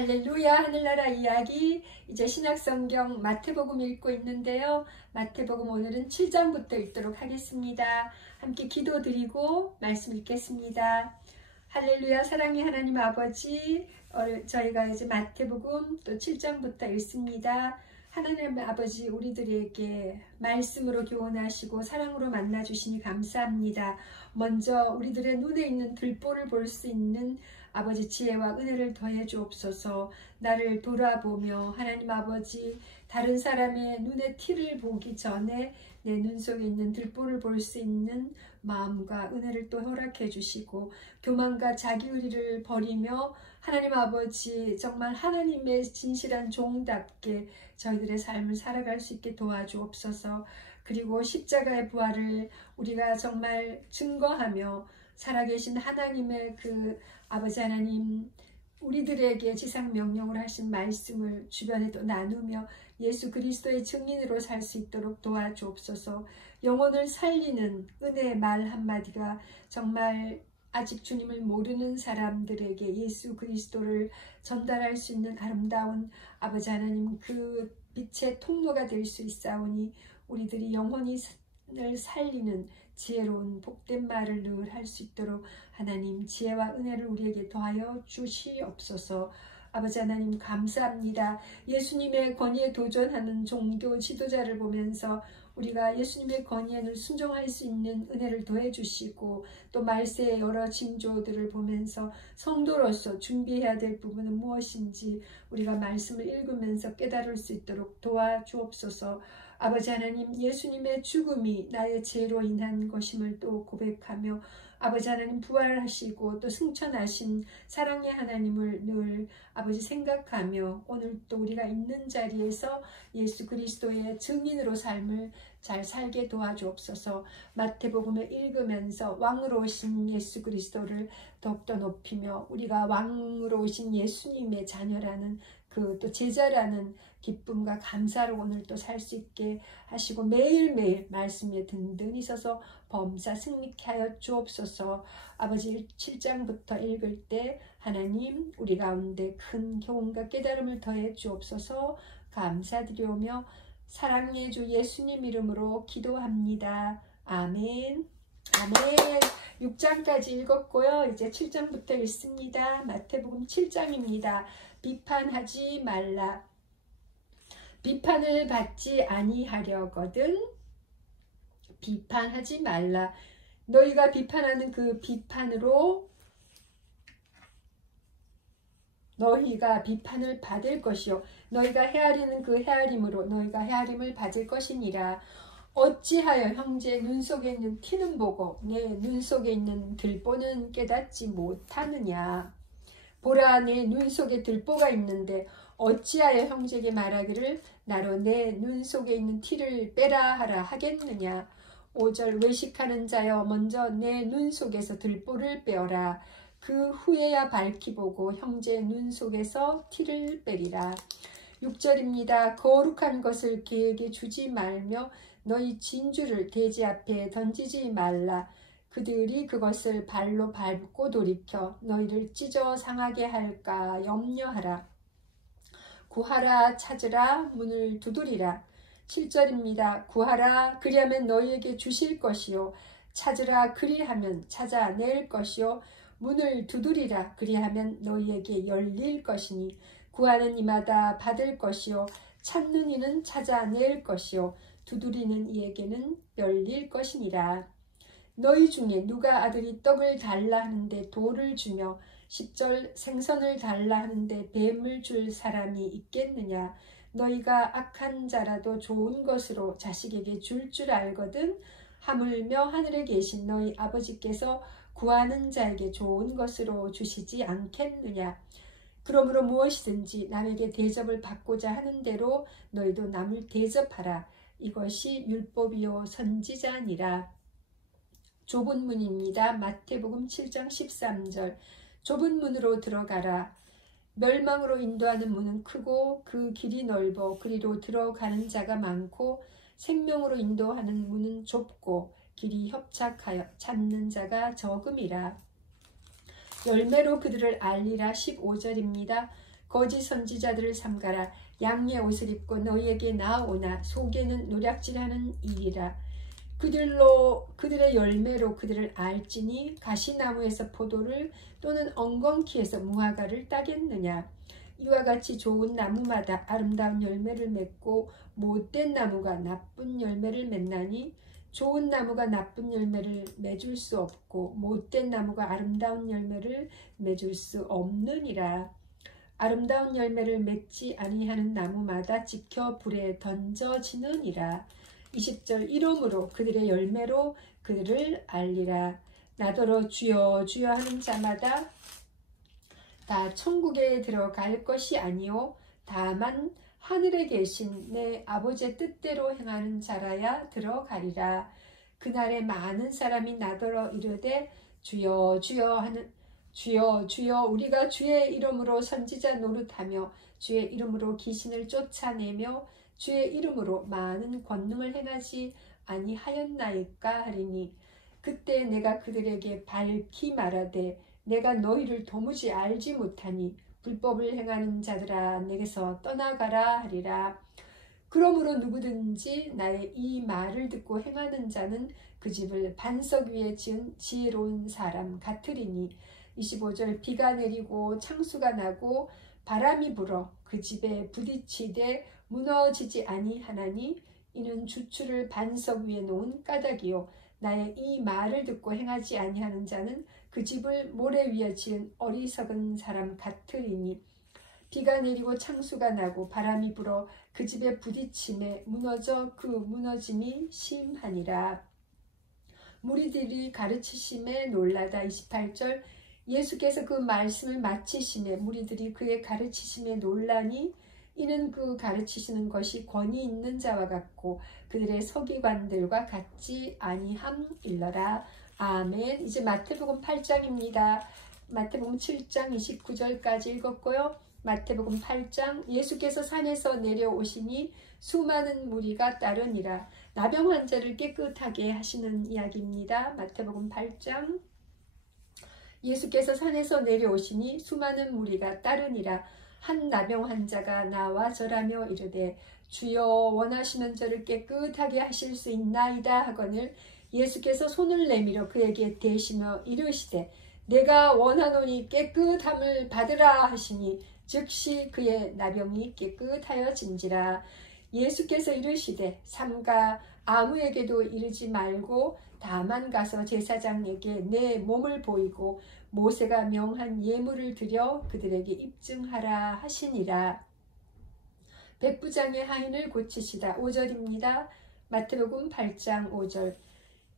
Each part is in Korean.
할렐루야. 하늘나라 이야기. 이제 신약성경 마태복음 읽고 있는데요. 마태복음 오늘은 7장부터 읽도록 하겠습니다. 함께 기도드리고 말씀 읽겠습니다. 할렐루야. 사랑의 하나님 아버지, 저희가 이제 마태복음 또 7장부터 읽습니다. 하나님 아버지, 우리들에게 말씀으로 교훈하시고 사랑으로 만나주시니 감사합니다. 먼저 우리들의 눈에 있는 들보를 볼 수 있는 아버지 지혜와 은혜를 더해 주옵소서. 나를 돌아보며 하나님 아버지, 다른 사람의 눈에 티를 보기 전에 내 눈 속에 있는 들보를 볼 수 있는 마음과 은혜를 또 허락해 주시고, 교만과 자기의리를 버리며 하나님 아버지, 정말 하나님의 진실한 종답게 저희들의 삶을 살아갈 수 있게 도와주옵소서. 그리고 십자가의 부활을 우리가 정말 증거하며 살아계신 하나님의 그 아버지 하나님, 우리들에게 지상 명령으로 하신 말씀을 주변에 또 나누며 예수 그리스도의 증인으로 살 수 있도록 도와주옵소서. 영혼을 살리는 은혜의 말 한마디가 정말 아직 주님을 모르는 사람들에게 예수 그리스도를 전달할 수 있는 아름다운 아버지 하나님, 그 빛의 통로가 될 수 있사오니 우리들이 영혼을 살리는 지혜로운 복된 말을 늘 할 수 있도록 하나님 지혜와 은혜를 우리에게 더하여 주시옵소서. 아버지 하나님 감사합니다. 예수님의 권위에 도전하는 종교 지도자를 보면서 우리가 예수님의 권위에는 순종할 수 있는 은혜를 더해 주시고, 또 말세의 여러 징조들을 보면서 성도로서 준비해야 될 부분은 무엇인지 우리가 말씀을 읽으면서 깨달을 수 있도록 도와주옵소서. 아버지 하나님, 예수님의 죽음이 나의 죄로 인한 것임을 또 고백하며 아버지 하나님 부활하시고 또 승천하신 사랑의 하나님을 늘 아버지 생각하며 오늘 또 우리가 있는 자리에서 예수 그리스도의 증인으로 삶을 잘 살게 도와주옵소서. 마태복음을 읽으면서 왕으로 오신 예수 그리스도를 더욱더 높이며 우리가 왕으로 오신 예수님의 자녀라는 그 또 제자라는 기쁨과 감사로 오늘 또 살 수 있게 하시고 매일매일 말씀에 든든히 서서 범사 승리케 하여 주옵소서. 아버지 7장부터 읽을 때 하나님 우리 가운데 큰 교훈과 깨달음을 더해 주옵소서. 감사드리오며 사랑의 주 예수님 이름으로 기도합니다. 아멘. 아멘. 6장까지 읽었고요. 이제 7장부터 읽습니다. 마태복음 7장입니다. 비판하지 말라. 비판을 받지 아니하려거든 비판하지 말라. 너희가 비판하는 그 비판으로 너희가 비판을 받을 것이요 너희가 헤아리는 그 헤아림으로 너희가 헤아림을 받을 것이니라. 어찌하여 형제의 눈 속에 있는 티는 보고 내 눈 속에 있는 들보는 깨닫지 못하느냐. 보라, 내 눈 속에 들보가 있는데 어찌하여 형제에게 말하기를 나로 내 눈 속에 있는 티를 빼라 하라 하겠느냐. 5절 외식하는 자여, 먼저 내 눈 속에서 들보를 빼어라. 그 후에야 밝히 보고 형제의 눈 속에서 티를 빼리라. 6절입니다. 거룩한 것을 그에게 주지 말며 너희 진주를 돼지 앞에 던지지 말라. 그들이 그것을 발로 밟고 돌이켜 너희를 찢어 상하게 할까 염려하라. 구하라, 찾으라, 문을 두드리라. 7절입니다. 구하라, 그리하면 너희에게 주실 것이요 찾으라, 그리하면 찾아낼 것이요 문을 두드리라, 그리하면 너희에게 열릴 것이니 구하는 이마다 받을 것이요 찾는 이는 찾아낼 것이요 두드리는 이에게는 열릴 것이니라. 너희 중에 누가 아들이 떡을 달라 하는데 돌을 주며 10절 생선을 달라 하는데 뱀을 줄 사람이 있겠느냐. 너희가 악한 자라도 좋은 것으로 자식에게 줄 줄 알거든 하물며 하늘에 계신 너희 아버지께서 구하는 자에게 좋은 것으로 주시지 않겠느냐. 그러므로 무엇이든지 남에게 대접을 받고자 하는 대로 너희도 남을 대접하라. 이것이 율법이요 선지자니라. 좁은 문입니다. 마태복음 7장 13절. 좁은 문으로 들어가라. 멸망으로 인도하는 문은 크고 그 길이 넓어 그리로 들어가는 자가 많고 생명으로 인도하는 문은 좁고 길이 협착하여 찾는 자가 적음이라. 열매로 그들을 알리라. 15절입니다. 거짓 선지자들을 삼가라. 양의 옷을 입고 너희에게 나아오나 속에는 노략질하는 일이라. 그들의 열매로 그들을 알지니 가시나무에서 포도를 또는 엉겅퀴에서 무화과를 따겠느냐. 이와 같이 좋은 나무마다 아름다운 열매를 맺고 못된 나무가 나쁜 열매를 맺나니 좋은 나무가 나쁜 열매를 맺을 수 없고 못된 나무가 아름다운 열매를 맺을 수 없느니라. 아름다운 열매를 맺지 아니하는 나무마다 지켜 불에 던져지느니라. 20절 이러므로 그들의 열매로 그들을 알리라. 나더러 주여 주여 하는 자마다 다 천국에 들어갈 것이 아니요 다만 하늘에 계신 내 아버지의 뜻대로 행하는 자라야 들어가리라. 그날에 많은 사람이 나더러 이르되 주여 주여 우리가 주의 이름으로 선지자 노릇하며 주의 이름으로 귀신을 쫓아내며 주의 이름으로 많은 권능을 행하지 아니하였나이까 하리니 그때 내가 그들에게 밝히 말하되 내가 너희를 도무지 알지 못하니 불법을 행하는 자들아 내게서 떠나가라 하리라. 그러므로 누구든지 나의 이 말을 듣고 행하는 자는 그 집을 반석 위에 지은 지혜로운 사람 같으리니 25절 비가 내리고 창수가 나고 바람이 불어 그 집에 부딪히되 무너지지 아니하나니 이는 주추를 반석 위에 놓은 까닭이요 나의 이 말을 듣고 행하지 아니하는 자는 그 집을 모래 위에 지은 어리석은 사람 같으리니 비가 내리고 창수가 나고 바람이 불어 그 집에 부딪힘에 무너져 그 무너짐이 심하니라. 무리들이 가르치심에 놀라다. 28절 예수께서 그 말씀을 마치심에 무리들이 그의 가르치심에 놀라니 이는 그 가르치시는 것이 권위 있는 자와 같고 그들의 서기관들과 같지 아니함일러라. 아멘. 이제 마태복음 8장입니다. 마태복음 7장 29절까지 읽었고요. 마태복음 8장 예수께서 산에서 내려오시니 수많은 무리가 따르니라. 나병 환자를 깨끗하게 하시는 이야기입니다. 마태복음 8장 예수께서 산에서 내려오시니 수많은 무리가 따르니라. 한 나병 환자가 나와 절하며 이르되 주여 원하시면 저를 깨끗하게 하실 수 있나이다 하거늘 예수께서 손을 내밀어 그에게 대시며 이르시되 내가 원하노니 깨끗함을 받으라 하시니 즉시 그의 나병이 깨끗하여진지라. 예수께서 이르시되 삼가 아무에게도 이르지 말고 다만 가서 제사장에게 내 몸을 보이고 모세가 명한 예물을 드려 그들에게 입증하라 하시니라. 백부장의 하인을 고치시다. 5절입니다. 마태복음 8장 5절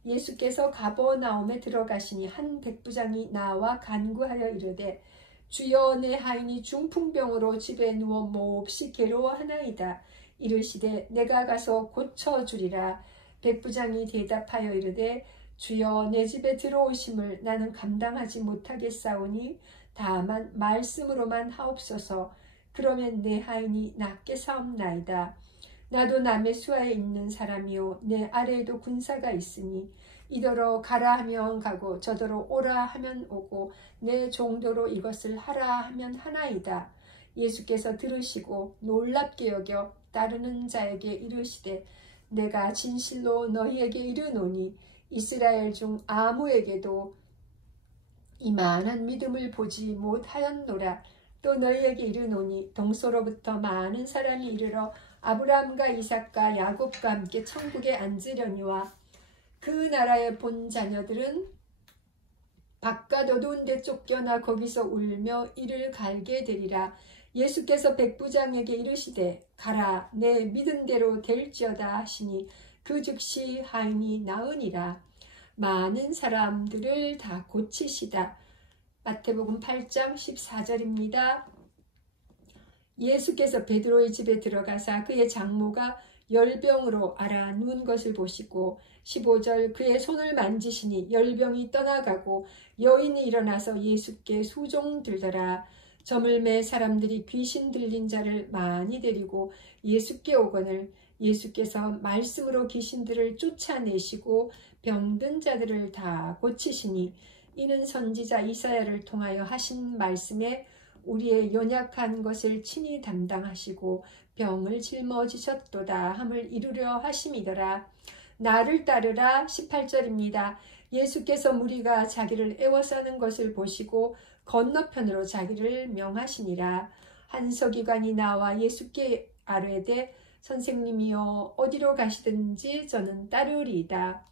예수께서 가버나움에 들어가시니 한 백부장이 나와 간구하여 이르되 주여 내 하인이 중풍병으로 집에 누워 몹시 괴로워하나이다. 이르시되 내가 가서 고쳐주리라. 백부장이 대답하여 이르되 주여 내 집에 들어오심을 나는 감당하지 못하겠사오니 다만 말씀으로만 하옵소서. 그러면 내 하인이 낫게 사옵나이다. 나도 남의 수하에 있는 사람이요 내 아래에도 군사가 있으니 이더러 가라 하면 가고 저더러 오라 하면 오고 내 종도로 이것을 하라 하면 하나이다. 예수께서 들으시고 놀랍게 여겨 따르는 자에게 이르시되 내가 진실로 너희에게 이르노니 이스라엘 중 아무에게도 이만한 믿음을 보지 못하였노라. 또 너희에게 이르노니 동서로부터 많은 사람이 이르러 아브라함과 이삭과 야곱과 함께 천국에 앉으려니와 그 나라의 본 자녀들은 바깥 어두운 데 쫓겨나 거기서 울며 이를 갈게 되리라. 예수께서 백부장에게 이르시되 가라 내 믿은 대로 될지어다 하시니 그 즉시 하인이 나으니라. 많은 사람들을 다 고치시다. 마태복음 8장 14절입니다. 예수께서 베드로의 집에 들어가사 그의 장모가 열병으로 앓아 누운 것을 보시고 15절 그의 손을 만지시니 열병이 떠나가고 여인이 일어나서 예수께 수종들더라. 저물매 사람들이 귀신 들린 자를 많이 데리고 예수께 오거늘 예수께서 말씀으로 귀신들을 쫓아내시고 병든 자들을 다 고치시니 이는 선지자 이사야를 통하여 하신 말씀에 우리의 연약한 것을 친히 담당하시고 병을 짊어지셨도다 함을 이루려 하심이더라. 나를 따르라. 18절입니다. 예수께서 무리가 자기를 애워싸는 것을 보시고 건너편으로 자기를 명하시니라. 한 서기관이 나와 예수께 아뢰되 선생님이여 어디로 가시든지 저는 따르리이다.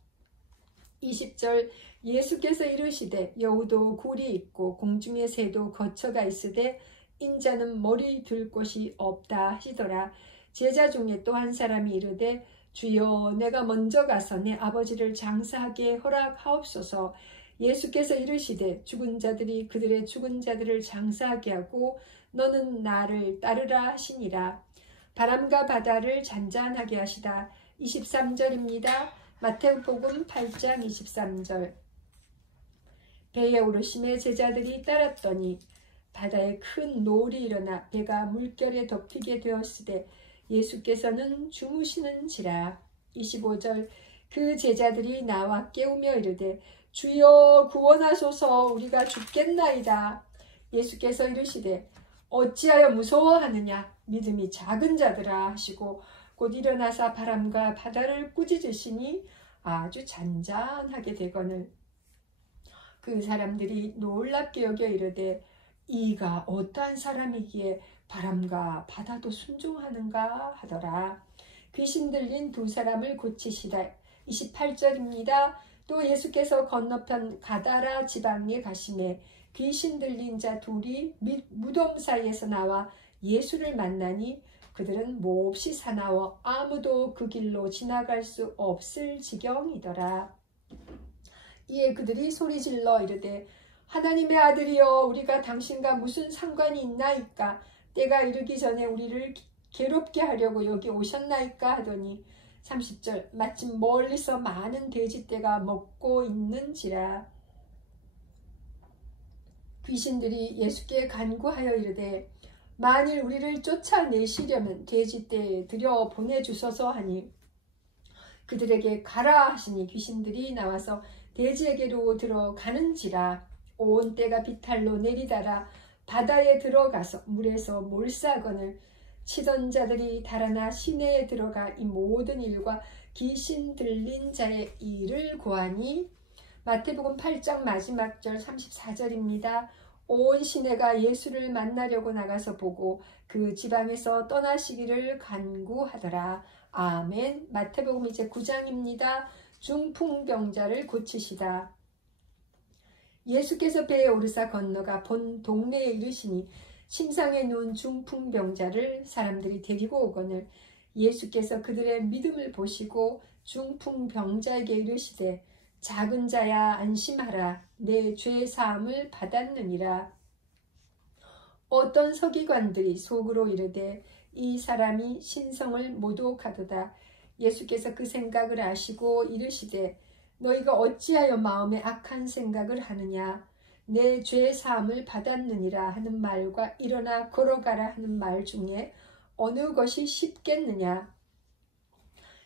20절 예수께서 이르시되 여우도 굴이 있고 공중의 새도 거처가 있으되 인자는 머리 둘 곳이 없다 하시더라. 제자 중에 또 한 사람이 이르되 주여 내가 먼저 가서 내 아버지를 장사하게 허락하옵소서. 예수께서 이르시되 죽은 자들이 그들의 죽은 자들을 장사하게 하고 너는 나를 따르라 하시니라. 바람과 바다를 잔잔하게 하시다. 23절입니다. 마태복음 8장 23절. 배에 오르심에 제자들이 따랐더니 바다에 큰 노을이 일어나 배가 물결에 덮이게 되었으되 예수께서는 주무시는지라. 25절. 그 제자들이 나와 깨우며 이르되 주여 구원하소서 우리가 죽겠나이다. 예수께서 이르시되 어찌하여 무서워하느냐 믿음이 작은 자들아 하시고 곧 일어나사 바람과 바다를 꾸짖으시니 아주 잔잔하게 되거늘 그 사람들이 놀랍게 여겨 이르되 이가 어떠한 사람이기에 바람과 바다도 순종하는가 하더라. 귀신 들린 두 사람을 고치시다. 28절입니다. 또 예수께서 건너편 가다라 지방에 가시매 귀신 들린 자 둘이 무덤 사이에서 나와 예수를 만나니 그들은 몹시 사나워 아무도 그 길로 지나갈 수 없을 지경이더라. 이에 그들이 소리질러 이르되 하나님의 아들이여 우리가 당신과 무슨 상관이 있나이까 때가 이르기 전에 우리를 괴롭게 하려고 여기 오셨나이까 하더니 30절 마침 멀리서 많은 돼지떼가 먹고 있는지라. 귀신들이 예수께 간구하여 이르되 만일 우리를 쫓아내시려면 돼지떼에 들여 보내주소서 하니 그들에게 가라 하시니 귀신들이 나와서 돼지에게로 들어가는지라. 온 떼가 비탈로 내리달아 바다에 들어가서 물에서 몰사거늘 치던 자들이 달아나 시내에 들어가 이 모든 일과 귀신 들린 자의 일을 고하니. 마태복음 8장 마지막 절 34절입니다. 온 시내가 예수를 만나려고 나가서 보고 그 지방에서 떠나시기를 간구하더라. 아멘. 마태복음 이제 9장입니다. 중풍병자를 고치시다. 예수께서 배에 오르사 건너가 본 동네에 이르시니 침상에 누운 중풍병자를 사람들이 데리고 오거늘 예수께서 그들의 믿음을 보시고 중풍병자에게 이르시되 작은 자야 안심하라 내 죄 사함을 받았느니라. 어떤 서기관들이 속으로 이르되 이 사람이 신성을 모독하도다. 예수께서 그 생각을 아시고 이르시되 너희가 어찌하여 마음에 악한 생각을 하느냐 내 죄 사함을 받았느니라 하는 말과 일어나 걸어가라 하는 말 중에 어느 것이 쉽겠느냐.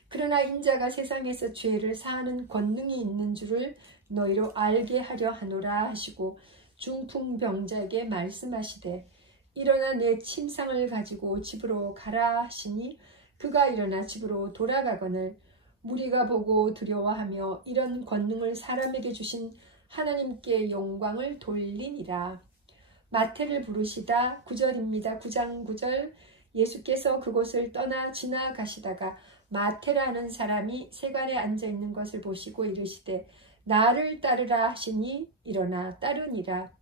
그러나 인자가 세상에서 죄를 사하는 권능이 있는 줄을 너희로 알게 하려 하노라 하시고 중풍병자에게 말씀하시되 일어나 내 침상을 가지고 집으로 가라 하시니 그가 일어나 집으로 돌아가거늘 무리가 보고 두려워하며 이런 권능을 사람에게 주신 하나님께 영광을 돌리니라. 마태를 부르시다. 9절입니다. 9장 9절. 예수께서 그곳을 떠나 지나가시다가 마태라는 사람이 세관에 앉아있는 것을 보시고 이르시되 나를 따르라 하시니 일어나 따르니라.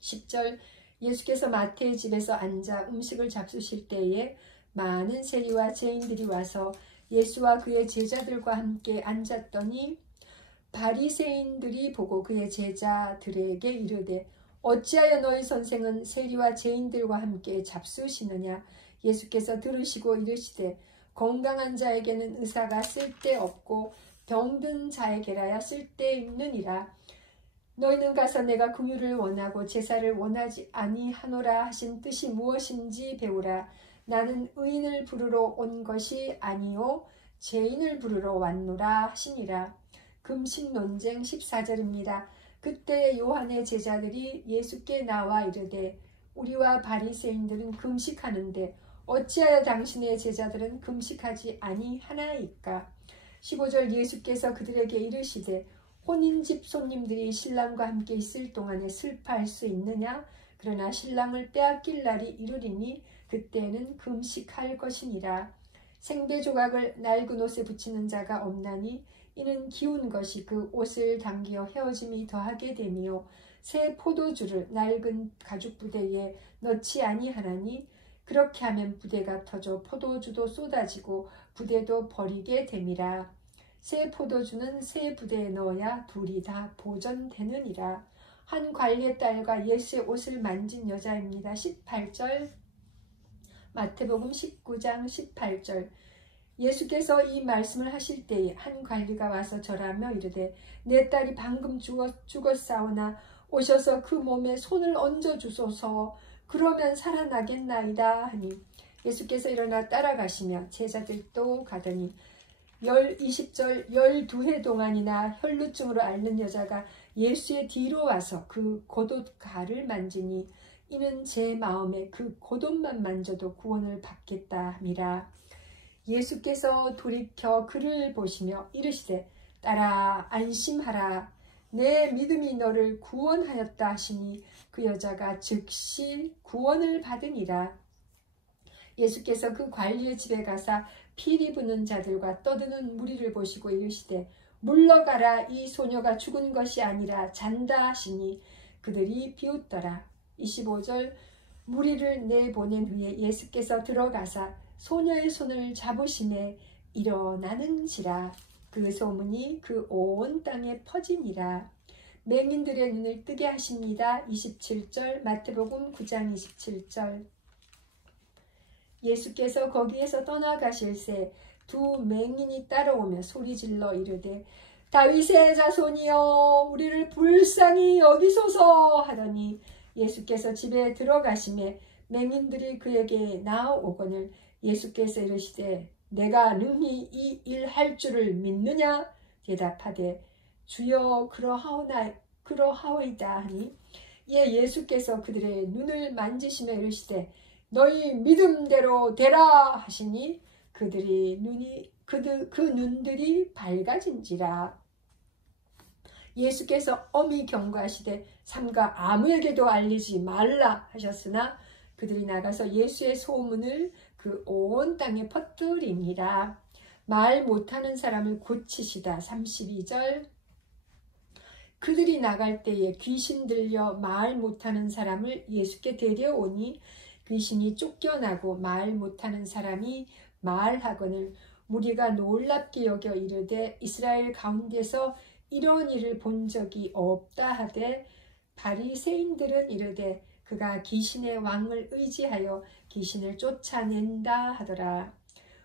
10절. 예수께서 마태의 집에서 앉아 음식을 잡수실 때에 많은 세리와 죄인들이 와서 예수와 그의 제자들과 함께 앉았더니 바리새인들이 보고 그의 제자들에게 이르되 어찌하여 너희 선생은 세리와 죄인들과 함께 잡수시느냐. 예수께서 들으시고 이르시되 건강한 자에게는 의사가 쓸데없고 병든 자에게라야 쓸데있느니라. 너희는 가서 내가 긍휼을 원하고 제사를 원하지 아니하노라 하신 뜻이 무엇인지 배우라. 나는 의인을 부르러 온 것이 아니요 죄인을 부르러 왔노라 하시니라. 금식 논쟁 14절입니다. 그때 요한의 제자들이 예수께 나와 이르되 우리와 바리새인들은 금식하는데 어찌하여 당신의 제자들은 금식하지 아니하나이까? 15절 예수께서 그들에게 이르시되 혼인집 손님들이 신랑과 함께 있을 동안에 슬퍼할 수 있느냐? 그러나 신랑을 빼앗길 날이 이르리니 그때는 금식할 것이니라. 생배 조각을 낡은 옷에 붙이는 자가 없나니 이는 기운 것이 그 옷을 당기어 헤어짐이 더하게 되며 새 포도주를 낡은 가죽 부대에 넣지 아니하나니 그렇게 하면 부대가 터져 포도주도 쏟아지고 부대도 버리게 됨이라. 새 포도주는 새 부대에 넣어야 둘이 다 보존되느니라. 한 관리의 딸과 예수의 옷을 만진 여자입니다. 18절 마태복음 19장 18절 예수께서 이 말씀을 하실 때에 한 관리가 와서 절하며 이르되 내 딸이 방금 죽었사오나 오셔서 그 몸에 손을 얹어 주소서. 그러면 살아나겠나이다 하니 예수께서 일어나 따라가시며 제자들도 가더니 20절 12해 동안이나 혈루증으로 앓는 여자가 예수의 뒤로 와서 그 겉옷가를 만지니 이는 제 마음에 그 겉옷만 만져도 구원을 받겠다 함이라. 예수께서 돌이켜 그를 보시며 이르시되 딸아 안심하라 내 믿음이 너를 구원하였다 하시니 그 여자가 즉시 구원을 받으니라. 예수께서 그 관리의 집에 가사 피리 부는 자들과 떠드는 무리를 보시고 이르시되 물러가라 이 소녀가 죽은 것이 아니라 잔다 하시니 그들이 비웃더라. 25절 무리를 내보낸 후에 예수께서 들어가사 소녀의 손을 잡으심에 일어나는지라. 그 소문이 그 온 땅에 퍼지니라. 맹인들의 눈을 뜨게 하십니다. 27절 마태복음 9장 27절 예수께서 거기에서 떠나가실새 두 맹인이 따라오며 소리질러 이르되 다윗의 자손이여 우리를 불쌍히 여기소서 하더니 예수께서 집에 들어가시매 맹인들이 그에게 나아오거늘 예수께서 이르시되 내가 능히 이 일 할 줄을 믿느냐? 대답하되 주여 그러하오이다 하니 이에 예수께서 그들의 눈을 만지시며 이르시되 너희 믿음대로 되라 하시니 그 눈들이 밝아진지라. 예수께서 엄히 경고하시되 삼가 아무에게도 알리지 말라 하셨으나 그들이 나가서 예수의 소문을 그 온 땅에 퍼뜨리니라. 말 못하는 사람을 고치시다. 32절 그들이 나갈 때에 귀신 들려 말 못하는 사람을 예수께 데려오니 귀신이 쫓겨나고 말 못하는 사람이 말하거늘 무리가 놀랍게 여겨 이르되 이스라엘 가운데서 이런 일을 본 적이 없다 하되 바리새인들은 이르되 그가 귀신의 왕을 의지하여 귀신을 쫓아낸다 하더라.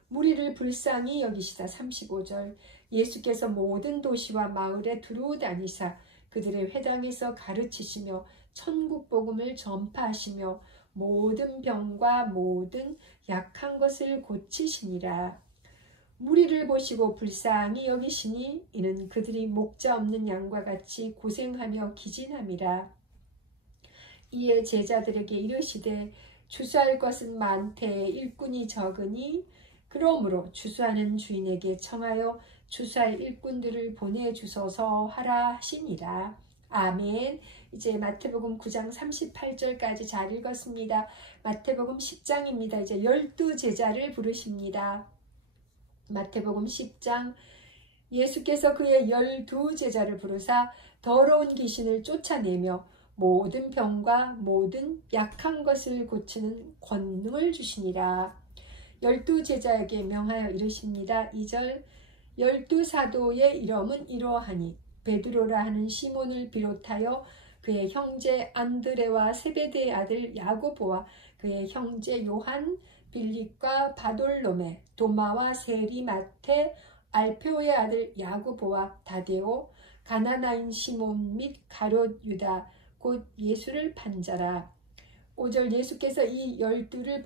무리를 불쌍히 여기시다. 35절 예수께서 모든 도시와 마을에 두루 다니사 그들의 회당에서 가르치시며 천국 복음을 전파하시며 모든 병과 모든 약한 것을 고치시니라. 무리를 보시고 불쌍히 여기시니 이는 그들이 목자 없는 양과 같이 고생하며 기진함이라. 이에 제자들에게 이르시되 주수할 것은 많되 일꾼이 적으니 그러므로 주수하는 주인에게 청하여 주수할 일꾼들을 보내주소서 하라 하시니라. 아멘. 이제 마태복음 9장 38절까지 잘 읽었습니다. 마태복음 10장입니다. 이제 12제자를 부르십니다. 마태복음 10장 예수께서 그의 12제자를 부르사 더러운 귀신을 쫓아내며 모든 병과 모든 약한 것을 고치는 권능을 주시니라. 12제자에게 명하여 이르십니다. 2절 12사도의 이름은 이러하니 베드로라 하는 시몬을 비롯하여 그의 형제 안드레와 세베대의 아들 야고보와 그의 형제 요한 빌립과 바돌로메 도마와 세리 마테 알페오의 아들 야고보와 다데오 가나나인 시몬 및 가룟 유다 곧 예수를 판자라. 5절 예수께서 이 12를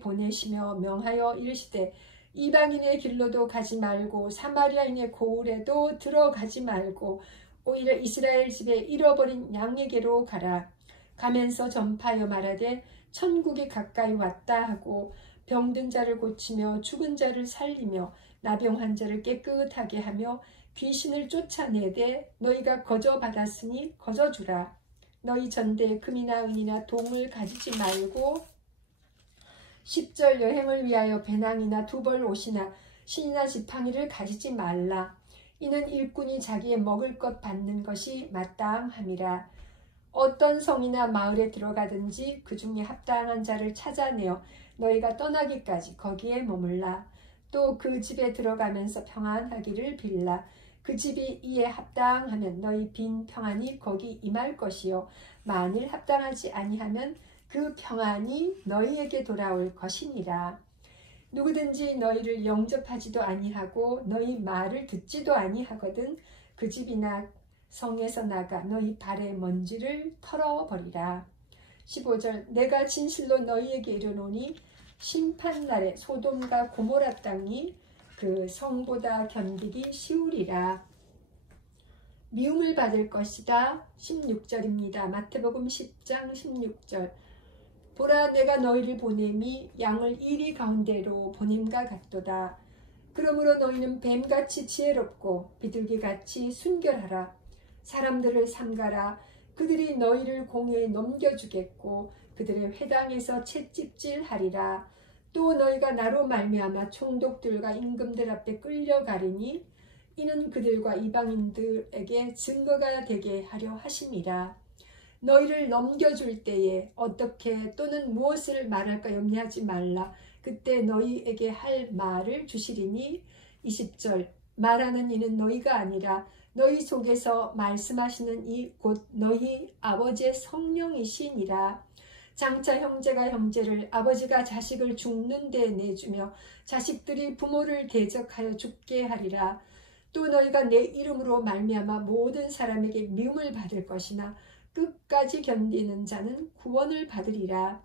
보내시며 명하여 이르시되 이방인의 길로도 가지 말고 사마리아인의 고을에도 들어가지 말고 오히려 이스라엘 집에 잃어버린 양에게로 가라. 가면서 전파하여 말하되 천국이 가까이 왔다 하고 병든 자를 고치며 죽은 자를 살리며 나병한 자를 깨끗하게 하며 귀신을 쫓아내되 너희가 거저 받았으니 거저 주라. 너희 전대에 금이나 은이나 동을 가지지 말고 10절 여행을 위하여 배낭이나 두벌 옷이나 신이나 지팡이를 가지지 말라. 이는 일꾼이 자기의 먹을 것 받는 것이 마땅함이라. 어떤 성이나 마을에 들어가든지 그 중에 합당한 자를 찾아내어 너희가 떠나기까지 거기에 머물라. 또 그 집에 들어가면서 평안하기를 빌라. 그 집이 이에 합당하면 너희 빈 평안이 거기 임할 것이요 만일 합당하지 아니하면 그 평안이 너희에게 돌아올 것이니라. 누구든지 너희를 영접하지도 아니하고 너희 말을 듣지도 아니하거든 그 집이나 성에서 나가 너희 발의 먼지를 털어버리라. 15절 내가 진실로 너희에게 이르노니 심판날에 소돔과 고모라 땅이 그 성보다 견디기 쉬우리라. 미움을 받을 것이다. 16절입니다. 마태복음 10장 16절 보라 내가 너희를 보냄이 양을 이리 가운데로 보냄과 같도다. 그러므로 너희는 뱀같이 지혜롭고 비둘기같이 순결하라. 사람들을 삼가라. 그들이 너희를 공회에 넘겨주겠고 그들의 회당에서 채찍질하리라. 또 너희가 나로 말미암아 총독들과 임금들 앞에 끌려가리니 이는 그들과 이방인들에게 증거가 되게 하려 하심이라. 너희를 넘겨줄 때에 어떻게 또는 무엇을 말할까 염려하지 말라. 그때 너희에게 할 말을 주시리니 20절 말하는 이는 너희가 아니라 너희 속에서 말씀하시는 이 곧 너희 아버지의 성령이시니라. 장차 형제가 형제를 아버지가 자식을 죽는 데 내주며 자식들이 부모를 대적하여 죽게 하리라. 또 너희가 내 이름으로 말미암아 모든 사람에게 미움을 받을 것이나 끝까지 견디는 자는 구원을 받으리라.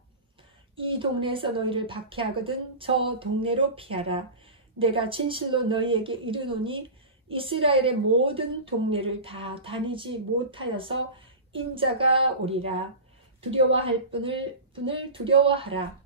이 동네에서 너희를 박해하거든 저 동네로 피하라. 내가 진실로 너희에게 이르노니 이스라엘의 모든 동네를 다 다니지 못하여서 인자가 오리라. 두려워할 분을 두려워하라.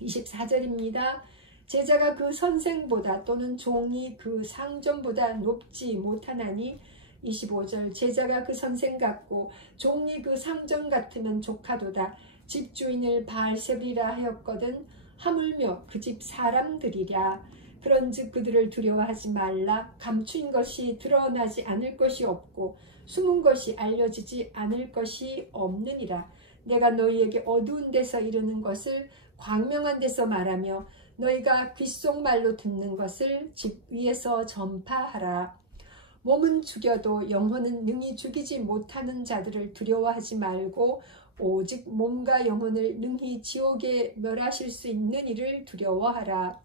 24절입니다. 제자가 그 선생보다 또는 종이 그 상전보다 높지 못하나니 25절 제자가 그 선생 같고 종이 그 상전 같으면 족하도다. 집주인을 바알세불이라 하였거든 하물며 그 집 사람들이랴. 그런즉 그들을 두려워하지 말라. 감추인 것이 드러나지 않을 것이 없고 숨은 것이 알려지지 않을 것이 없느니라. 내가 너희에게 어두운 데서 이르는 것을 광명한 데서 말하며 너희가 귓속말로 듣는 것을 집 위에서 전파하라. 몸은 죽여도 영혼은 능히 죽이지 못하는 자들을 두려워하지 말고 오직 몸과 영혼을 능히 지옥에 멸하실 수 있는 이를 두려워하라.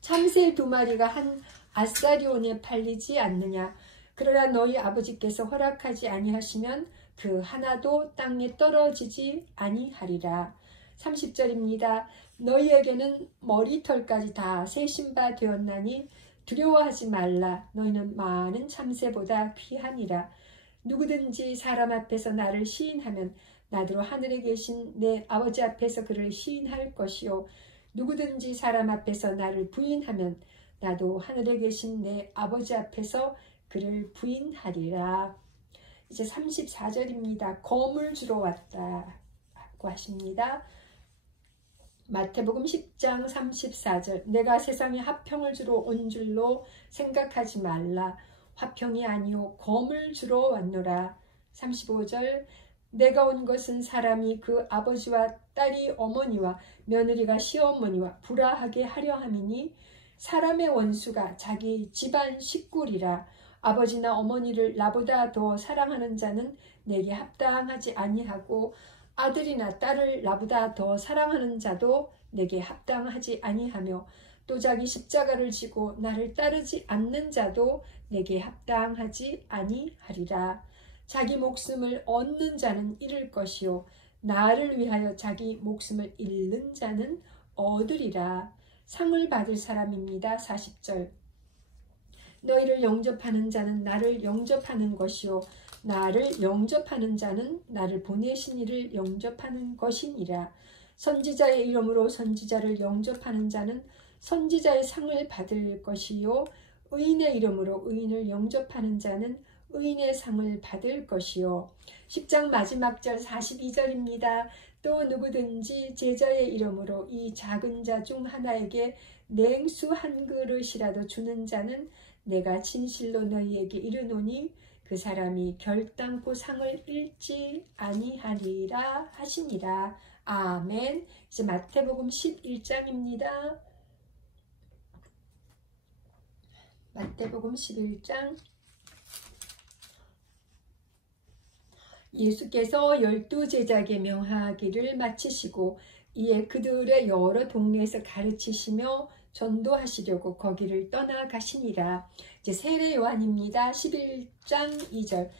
참새 2마리가 한 아사리온에 팔리지 않느냐. 그러나 너희 아버지께서 허락하지 아니하시면 그 하나도 땅에 떨어지지 아니하리라. 30절입니다. 너희에게는 머리털까지 다 세신 바 되었나니 두려워하지 말라. 너희는 많은 참새보다 귀하니라. 누구든지 사람 앞에서 나를 시인하면 나도 하늘에 계신 내 아버지 앞에서 그를 시인할 것이요 누구든지 사람 앞에서 나를 부인하면 나도 하늘에 계신 내 아버지 앞에서 그를 부인하리라. 이제 34절입니다. 검을 주러 왔다고 하십니다. 마태복음 10장 34절 내가 세상에 화평을 주러 온 줄로 생각하지 말라. 화평이 아니요 검을 주러 왔노라. 35절 내가 온 것은 사람이 그 아버지와 딸이 어머니와 며느리가 시어머니와 불화하게 하려 함이니 사람의 원수가 자기 집안 식구리라. 아버지나 어머니를 나보다 더 사랑하는 자는 내게 합당하지 아니하고 아들이나 딸을 나보다 더 사랑하는 자도 내게 합당하지 아니하며 또 자기 십자가를 지고 나를 따르지 않는 자도 내게 합당하지 아니하리라. 자기 목숨을 얻는 자는 잃을 것이요 나를 위하여 자기 목숨을 잃는 자는 얻으리라. 상을 받을 사람입니다. 40절 너희를 영접하는 자는 나를 영접하는 것이요 나를 영접하는 자는 나를 보내신 이를 영접하는 것이니라. 선지자의 이름으로 선지자를 영접하는 자는 선지자의 상을 받을 것이요 의인의 이름으로 의인을 영접하는 자는 의인의 상을 받을 것이요. 10장 마지막 절 42절입니다. 또 누구든지 제자의 이름으로 이 작은 자 중 하나에게 냉수 한 그릇이라도 주는 자는 내가 진실로 너희에게 이르노니 그 사람이 결단코 상을 잃지 아니하리라 하시니라. 아멘. 이제 마태복음 11장입니다. 마태복음 11장. 예수께서 12제자에게 명하기를 마치시고 이에 그들의 여러 동네에서 가르치시며 전도하시려고 거기를 떠나가시니라. 이제 세례 요한입니다. 11장 2절.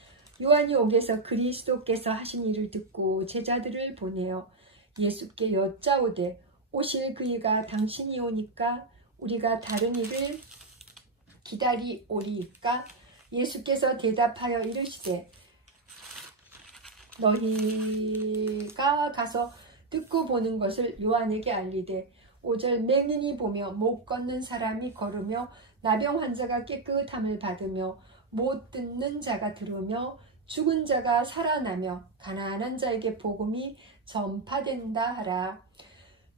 요한이 옥에서 그리스도께서 하신 일을 듣고 제자들을 보내어 예수께 여짜오되 오실 그이가 당신이 오니까 우리가 다른 일을 기다리오리이까? 예수께서 대답하여 이르시되 너희가 가서 듣고 보는 것을 요한에게 알리되 5절 맹인이 보며 못 걷는 사람이 걸으며 나병 환자가 깨끗함을 받으며 못 듣는 자가 들으며 죽은 자가 살아나며 가난한 자에게 복음이 전파된다 하라.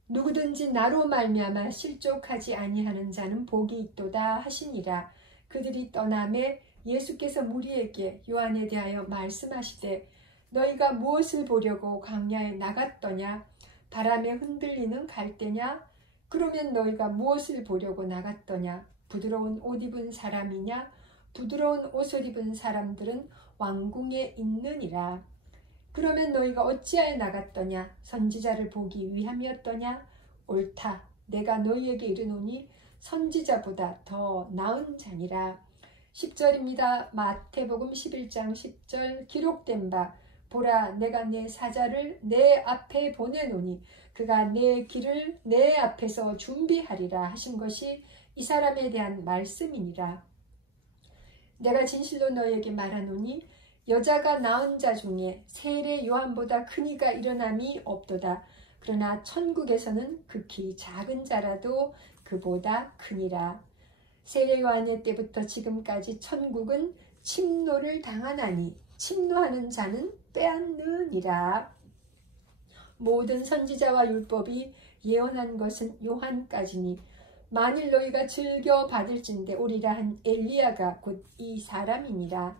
누구든지 나로 말미암아 실족하지 아니하는 자는 복이 있도다 하시니라. 그들이 떠나매 예수께서 무리에게 요한에 대하여 말씀하시되 너희가 무엇을 보려고 광야에 나갔더냐? 바람에 흔들리는 갈대냐? 그러면 너희가 무엇을 보려고 나갔더냐? 부드러운 옷 입은 사람이냐? 부드러운 옷을 입은 사람들은 왕궁에 있느니라. 그러면 너희가 어찌하여 나갔더냐? 선지자를 보기 위함이었더냐? 옳다. 내가 너희에게 이르노니 선지자보다 더 나은 자니라. 10절입니다. 마태복음 11장 10절. 기록된 바 보라 내가 내 사자를 내 앞에 보내노니 그가 내 길을 내 앞에서 준비하리라 하신 것이 이 사람에 대한 말씀이니라. 내가 진실로 너희에게 말하노니 여자가 낳은 자 중에 세례 요한보다 큰 이가 일어남이 없도다. 그러나 천국에서는 극히 작은 자라도 그보다 크니라. 세례 요한의 때부터 지금까지 천국은 침노를 당하나니 침노하는 자는 빼앗느니라. 모든 선지자와 율법이 예언한 것은 요한까지니 만일 너희가 즐겨 받을진대 오리라 한 엘리야가 곧 이 사람이니라.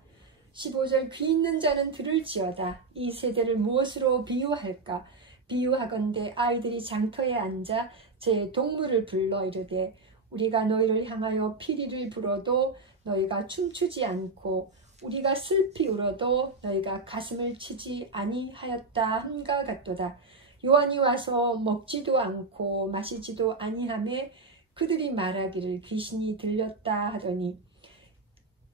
15절 귀 있는 자는 들을지어다. 이 세대를 무엇으로 비유할까? 비유하건대 아이들이 장터에 앉아 제 동물을 불러 이르되 우리가 너희를 향하여 피리를 불어도 너희가 춤추지 않고 우리가 슬피 울어도 너희가 가슴을 치지 아니하였다 함과 같도다. 요한이 와서 먹지도 않고 마시지도 아니하매 그들이 말하기를 귀신이 들렸다 하더니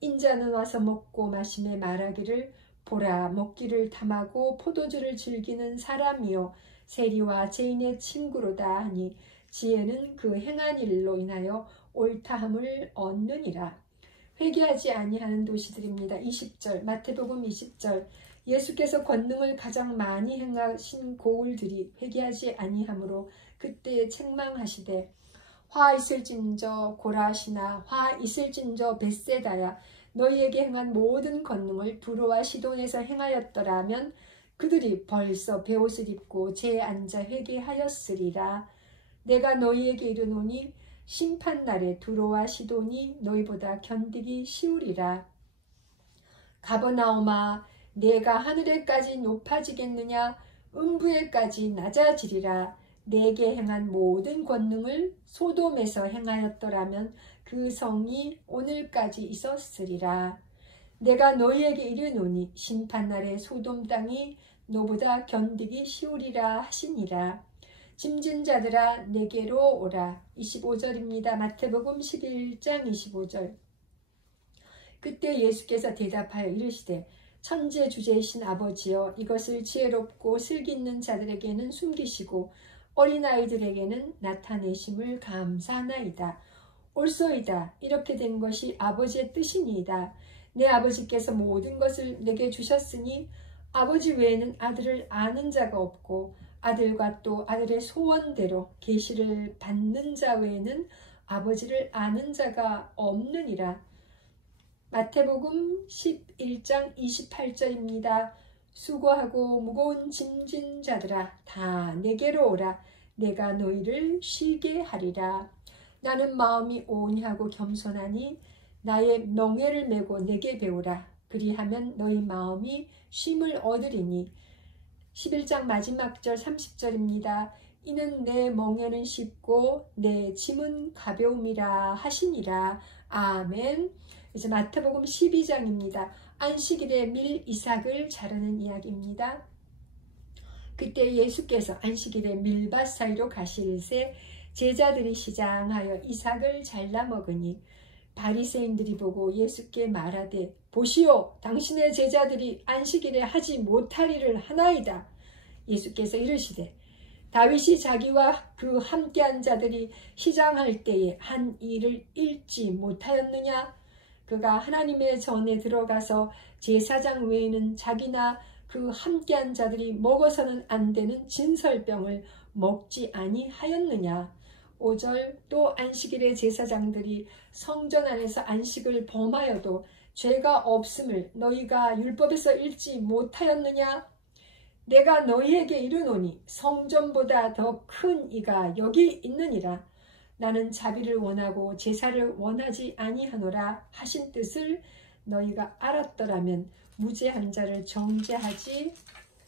인자는 와서 먹고 마심에 말하기를 보라 먹기를 탐하고 포도주를 즐기는 사람이요 세리와 죄인의 친구로다 하니 지혜는 그 행한 일로 인하여 옳다함을 얻느니라. 회개하지 아니하는 도시들입니다. 20절 마태복음 20절. 예수께서 권능을 가장 많이 행하신 고을들이 회개하지 아니하므로 그때 책망하시되 화 있을진저 고라시나 화 있을진저 벳세다야 너희에게 행한 모든 권능을 두로와 시돈에서 행하였더라면 그들이 벌써 베옷을 입고 재에 앉아 회개하였으리라. 내가 너희에게 이르노니 심판날에 두로와 시돈이 너희보다 견디기 쉬우리라. 가버나움아 내가 하늘에까지 높아지겠느냐? 음부에까지 낮아지리라. 내게 행한 모든 권능을 소돔에서 행하였더라면 그 성이 오늘까지 있었으리라. 내가 너희에게 이르노니 심판날에 소돔 땅이 너보다 견디기 쉬우리라 하시니라. 짐진 자들아 내게로 오라. 25절입니다. 마태복음 11장 25절. 그때 예수께서 대답하여 이르시되 천지의 주제이신 아버지여 이것을 지혜롭고 슬기 있는 자들에게는 숨기시고 어린아이들에게는 나타내심을 감사하나이다. 옳소이다. 이렇게 된 것이 아버지의 뜻이니이다. 내 아버지께서 모든 것을 내게 주셨으니 아버지 외에는 아들을 아는 자가 없고 아들과 또 아들의 소원대로 계시를 받는 자 외에는 아버지를 아는 자가 없느니라. 마태복음 11장 28절입니다. 수고하고 무거운 짐진 자들아 다 내게로 오라. 내가 너희를 쉬게 하리라. 나는 마음이 온유하고 겸손하니 나의 멍에를 메고 내게 배우라. 그리하면 너희 마음이 쉼을 얻으리니. 11장 마지막 절 30절입니다. 이는 내 멍에는 쉽고 내 짐은 가벼움이라 하시니라. 아멘. 이제 마태복음 12장입니다. 안식일에 밀 이삭을 자르는 이야기입니다. 그때 예수께서 안식일에 밀밭 사이로 가실새 제자들이 시장하여 이삭을 잘라 먹으니 바리새인들이 보고 예수께 말하되 보시오 당신의 제자들이 안식일에 하지 못할 일을 하나이다. 예수께서 이르시되 다윗이 자기와 그 함께한 자들이 시장할 때에 한 일을 잃지 못하였느냐. 그가 하나님의 전에 들어가서 제사장 외에는 자기나 그 함께한 자들이 먹어서는 안 되는 진설병을 먹지 아니하였느냐. 5절 또 안식일의 제사장들이 성전 안에서 안식을 범하여도 죄가 없음을 너희가 율법에서 읽지 못하였느냐. 내가 너희에게 이르노니 성전보다 더 큰 이가 여기 있느니라. 나는 자비를 원하고 제사를 원하지 아니하노라 하신 뜻을 너희가 알았더라면 무죄한 자를 정죄하지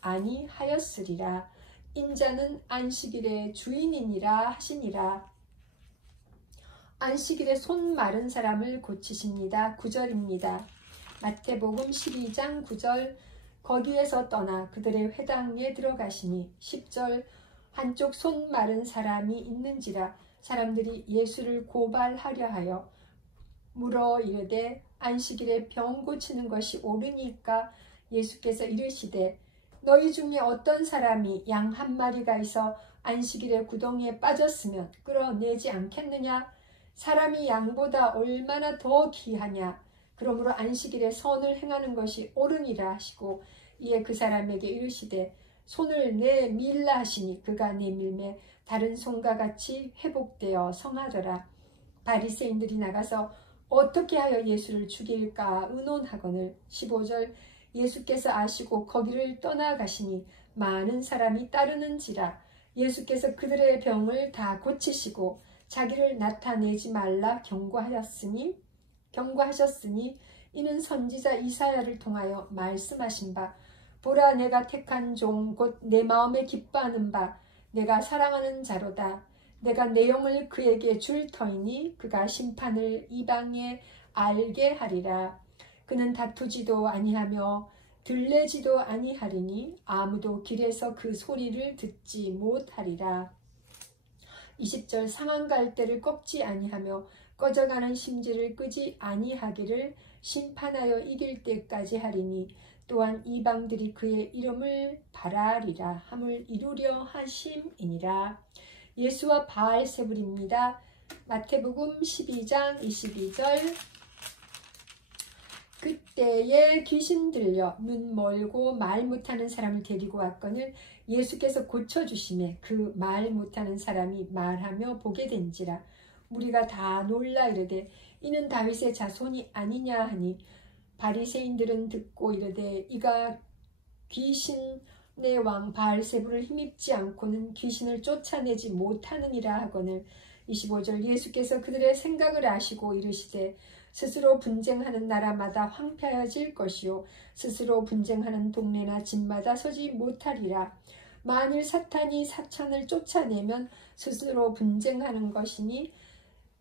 아니하였으리라. 인자는 안식일의 주인이니라 하시니라. 안식일에 손 마른 사람을 고치십니다. 9절입니다. 마태복음 12장 9절 거기에서 떠나 그들의 회당에 들어가시니 10절 한쪽 손 마른 사람이 있는지라 사람들이 예수를 고발하려 하여 물어 이르되 안식일에 병 고치는 것이 옳으니까. 예수께서 이르시되 너희 중에 어떤 사람이 양 한 마리가 있어 안식일에 구덩이에 빠졌으면 끌어내지 않겠느냐. 사람이 양보다 얼마나 더 귀하냐. 그러므로 안식일에 선을 행하는 것이 옳으니라 하시고 이에 그 사람에게 이르시되 손을 내밀라 하시니 그가 내밀매 다른 손과 같이 회복되어 성하더라. 바리새인들이 나가서 어떻게 하여 예수를 죽일까 의논하거늘. 15절 예수께서 아시고 거기를 떠나가시니 많은 사람이 따르는지라. 예수께서 그들의 병을 다 고치시고 자기를 나타내지 말라 경고하셨으니 이는 선지자 이사야를 통하여 말씀하신 바 보라 내가 택한 종 곧 내 마음에 기뻐하는 바 내가 사랑하는 자로다. 내가 내 영을 그에게 줄 터이니 그가 심판을 이방에 알게 하리라. 그는 다투지도 아니하며 들레지도 아니하리니 아무도 길에서 그 소리를 듣지 못하리라. 20절 상한 갈대를 꺾지 아니하며 꺼져가는 심지를 끄지 아니하기를 심판하여 이길 때까지 하리니 또한 이방들이 그의 이름을 바라리라 함을 이루려 하심이니라. 예수와 바알세불입니다. 마태복음 12장 22절 그때에 귀신 들려 눈 멀고 말 못하는 사람을 데리고 왔거늘 예수께서 고쳐주심에 그 말 못하는 사람이 말하며 보게 된지라. 무리가 다 놀라 이르되 이는 다윗의 자손이 아니냐 하니 바리새인들은 듣고 이르되 이가 귀신의 왕 바알세불을 힘입지 않고는 귀신을 쫓아내지 못하느니라 하거늘. 25절 예수께서 그들의 생각을 아시고 이르시되 스스로 분쟁하는 나라마다 황폐해질 것이요 스스로 분쟁하는 동네나 집마다 서지 못하리라. 만일 사탄이 사탄을 쫓아내면 스스로 분쟁하는 것이니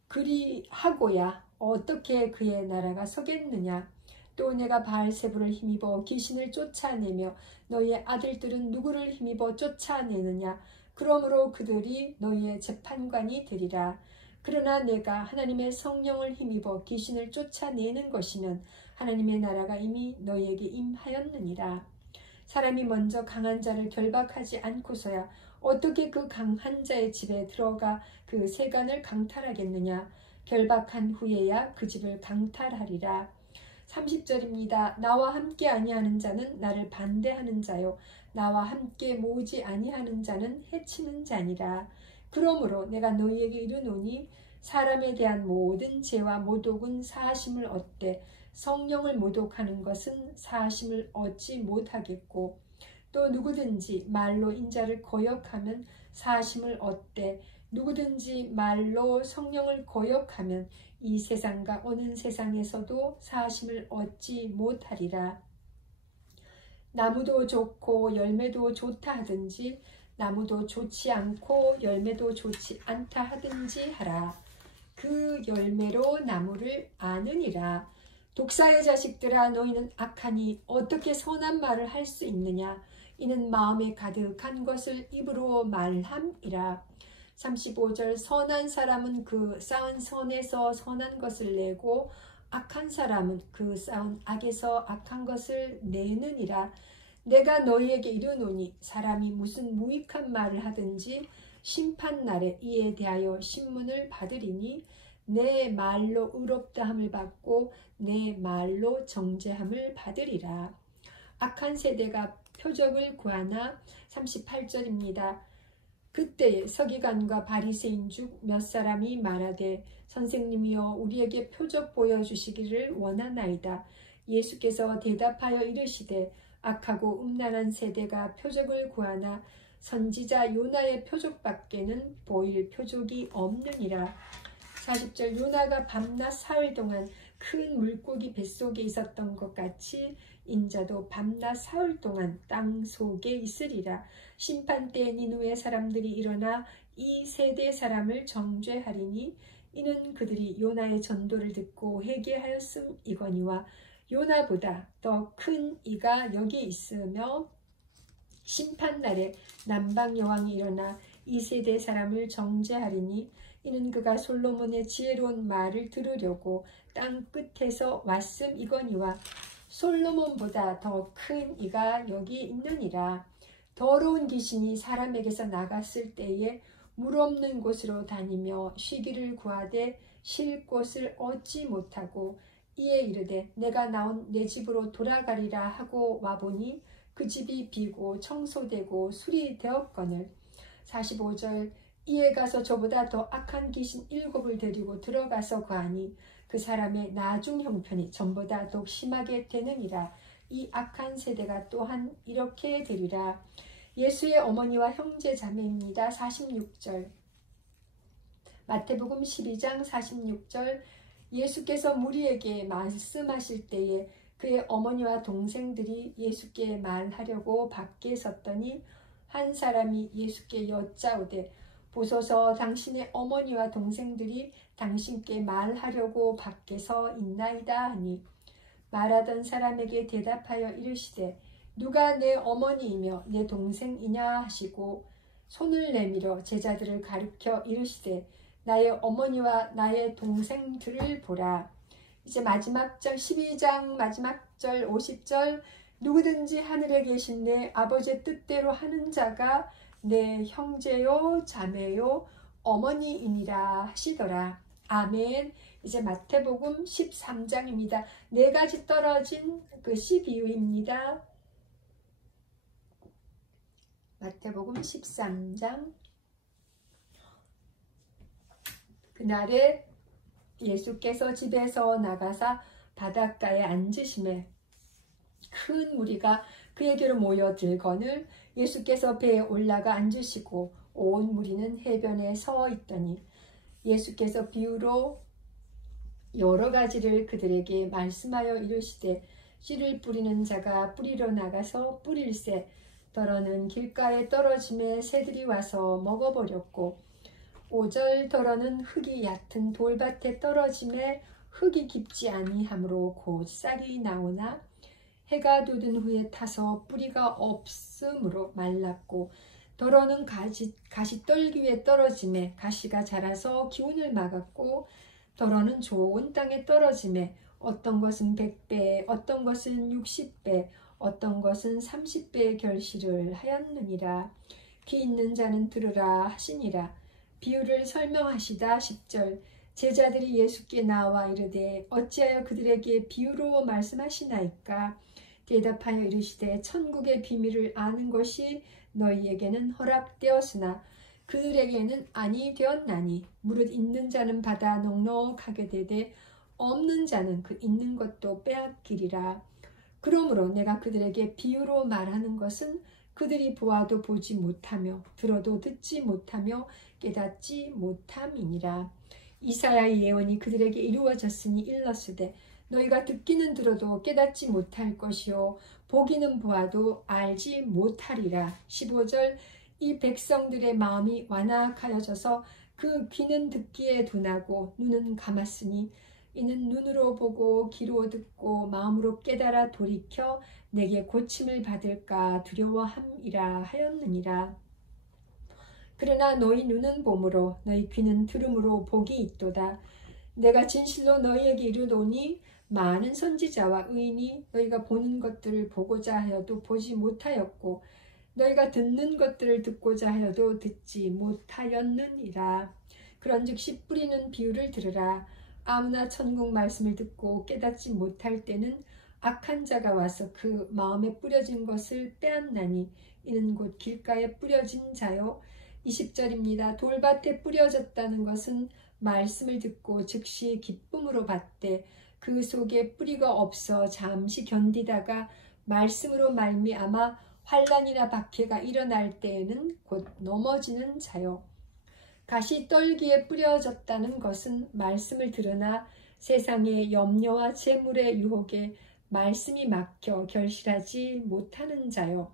그리하고야 어떻게 그의 나라가 서겠느냐. 또 내가 바알세불을 힘입어 귀신을 쫓아내며 너희의 아들들은 누구를 힘입어 쫓아내느냐. 그러므로 그들이 너희의 재판관이 되리라. 그러나 내가 하나님의 성령을 힘입어 귀신을 쫓아내는 것이면 하나님의 나라가 이미 너희에게 임하였느니라. 사람이 먼저 강한 자를 결박하지 않고서야 어떻게 그 강한 자의 집에 들어가 그 세간을 강탈하겠느냐. 결박한 후에야 그 집을 강탈하리라. 30절입니다. 나와 함께 아니하는 자는 나를 반대하는 자요 나와 함께 모으지 아니하는 자는 해치는 자니라. 그러므로 내가 너희에게 이르노니 사람에 대한 모든 죄와 모독은 사하심을 얻되 성령을 모독하는 것은 사하심을 얻지 못하겠고 또 누구든지 말로 인자를 거역하면 사하심을 얻되 누구든지 말로 성령을 거역하면 이 세상과 오는 세상에서도 사하심을 얻지 못하리라. 나무도 좋고 열매도 좋다 하든지 나무도 좋지 않고 열매도 좋지 않다 하든지 하라. 그 열매로 나무를 아느니라. 독사의 자식들아 너희는 악하니 어떻게 선한 말을 할 수 있느냐. 이는 마음에 가득한 것을 입으로 말함이라. 35절 선한 사람은 그 쌓은 선에서 선한 것을 내고 악한 사람은 그 쌓은 악에서 악한 것을 내느니라. 내가 너희에게 이르노니 사람이 무슨 무익한 말을 하든지 심판날에 이에 대하여 신문을 받으리니 내 말로 의롭다함을 받고 내 말로 정죄함을 받으리라. 악한 세대가 표적을 구하나. 38절입니다. 그때에 서기관과 바리새인 중 몇 사람이 말하되 선생님이여 우리에게 표적 보여주시기를 원하나이다. 예수께서 대답하여 이르시되 악하고 음란한 세대가 표적을 구하나 선지자 요나의 표적밖에는 보일 표적이 없느니라. 40절 요나가 밤낮 사흘 동안 큰 물고기 뱃속에 있었던 것 같이 인자도 밤낮 사흘 동안 땅 속에 있으리라. 심판 때 니느웨 사람들이 일어나 이 세대 사람을 정죄하리니 이는 그들이 요나의 전도를 듣고 회개하였음이거니와 요나보다 더 큰 이가 여기 있으며 심판날에 남방 여왕이 일어나 이 세대 사람을 정죄하리니 이는 그가 솔로몬의 지혜로운 말을 들으려고 땅 끝에서 왔음이거니와 솔로몬보다 더 큰 이가 여기 있느니라. 더러운 귀신이 사람에게서 나갔을 때에 물 없는 곳으로 다니며 쉬기를 구하되 쉴 곳을 얻지 못하고 이에 이르되 내가 나온 내 집으로 돌아가리라 하고 와보니 그 집이 비고 청소되고 수리되었거늘. 45절 이에 가서 저보다 더 악한 귀신 7을 데리고 들어가서 거하니 그 사람의 나중 형편이 전보다 더 심하게 되느니라. 이 악한 세대가 또한 이렇게 되리라. 예수의 어머니와 형제 자매입니다. 46절 마태복음 12장 46절 예수께서 무리에게 말씀하실 때에 그의 어머니와 동생들이 예수께 말하려고 밖에 섰더니 한 사람이 예수께 여짜오되 보소서 당신의 어머니와 동생들이 당신께 말하려고 밖에서 있나이다 하니 말하던 사람에게 대답하여 이르시되 누가 내 어머니이며 내 동생이냐 하시고 손을 내밀어 제자들을 가리켜 이르시되 나의 어머니와 나의 동생들을 보라. 이제 마지막 절 12장 마지막 절 50절 누구든지 하늘에 계신 내 아버지의 뜻대로 하는 자가 내 형제요 자매요 어머니이니라 하시더라. 아멘. 이제 마태복음 13장입니다. 4가지 떨어진 그 12유입니다. 마태복음 13장 그날에 예수께서 집에서 나가사 바닷가에 앉으심에 큰 무리가 그에게로 모여들거늘 예수께서 배에 올라가 앉으시고 온 무리는 해변에 서 있더니 예수께서 비유로 여러 가지를 그들에게 말씀하여 이르시되 씨를 뿌리는 자가 뿌리러 나가서 뿌릴새 더러는 길가에 떨어짐에 새들이 와서 먹어버렸고 5절 더러는 흙이 얕은 돌밭에 떨어짐에 흙이 깊지 아니하므로 곧 싹이 나오나 해가 돋은 후에 타서 뿌리가 없으므로 말랐고 더러는 가시떨기 위에 떨어짐에 가시가 자라서 기운을 막았고 더러는 좋은 땅에 떨어짐에 어떤 것은 100배 어떤 것은 60배 어떤 것은 30배의 결실을 하였느니라. 귀 있는 자는 들으라 하시니라. 비유를 설명하시다 10절 제자들이 예수께 나와 이르되 어찌하여 그들에게 비유로 말씀하시나이까? 대답하여 이르시되 천국의 비밀을 아는 것이 너희에게는 허락되었으나 그들에게는 아니 되었나니 무릇 있는 자는 받아 넉넉하게 되되 없는 자는 그 있는 것도 빼앗기리라. 그러므로 내가 그들에게 비유로 말하는 것은 그들이 보아도 보지 못하며 들어도 듣지 못하며 깨닫지 못함이니라. 이사야의 예언이 그들에게 이루어졌으니 일렀으되 너희가 듣기는 들어도 깨닫지 못할 것이요 보기는 보아도 알지 못하리라. 15절 이 백성들의 마음이 완악하여져서 그 귀는 듣기에 둔하고 눈은 감았으니 이는 눈으로 보고 귀로 듣고 마음으로 깨달아 돌이켜 내게 고침을 받을까 두려워함이라 하였느니라. 그러나 너희 눈은 봄으로 너희 귀는 들음으로 복이 있도다. 내가 진실로 너희에게 이르노니 많은 선지자와 의인이 너희가 보는 것들을 보고자 하여도 보지 못하였고 너희가 듣는 것들을 듣고자 하여도 듣지 못하였느니라. 그런즉 씨 뿌리는 비유를 들으라. 아무나 천국 말씀을 듣고 깨닫지 못할 때는 악한 자가 와서 그 마음에 뿌려진 것을 빼앗나니 이는 곧 길가에 뿌려진 자요. 20절입니다. 돌밭에 뿌려졌다는 것은 말씀을 듣고 즉시 기쁨으로 받되 그 속에 뿌리가 없어 잠시 견디다가 말씀으로 말미암아 환난이나 박해가 일어날 때에는 곧 넘어지는 자요. 가시떨기에 뿌려졌다는 것은 말씀을 들으나 세상의 염려와 재물의 유혹에 말씀이 막혀 결실하지 못하는 자요.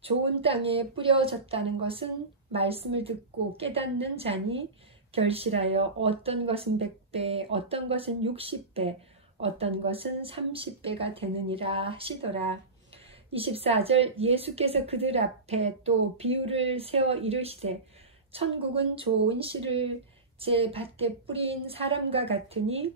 좋은 땅에 뿌려졌다는 것은 말씀을 듣고 깨닫는 자니 결실하여 어떤 것은 100배, 어떤 것은 60배, 어떤 것은 30배가 되느니라 하시더라. 24절 예수께서 그들 앞에 또 비유를 세워 이르시되 천국은 좋은 씨를 제 밭에 뿌린 사람과 같으니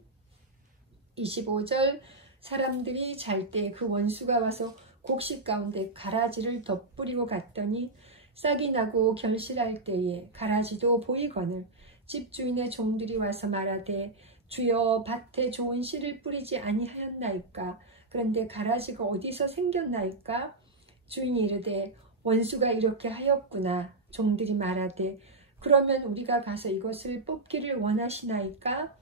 25절 사람들이 잘 때 그 원수가 와서 곡식 가운데 가라지를 덧뿌리고 갔더니 싹이 나고 결실할 때에 가라지도 보이거늘 집주인의 종들이 와서 말하되 주여 밭에 좋은 씨를 뿌리지 아니하였나이까? 그런데 가라지가 어디서 생겼나이까? 주인이 이르되 원수가 이렇게 하였구나. 종들이 말하되 그러면 우리가 가서 이것을 뽑기를 원하시나이까?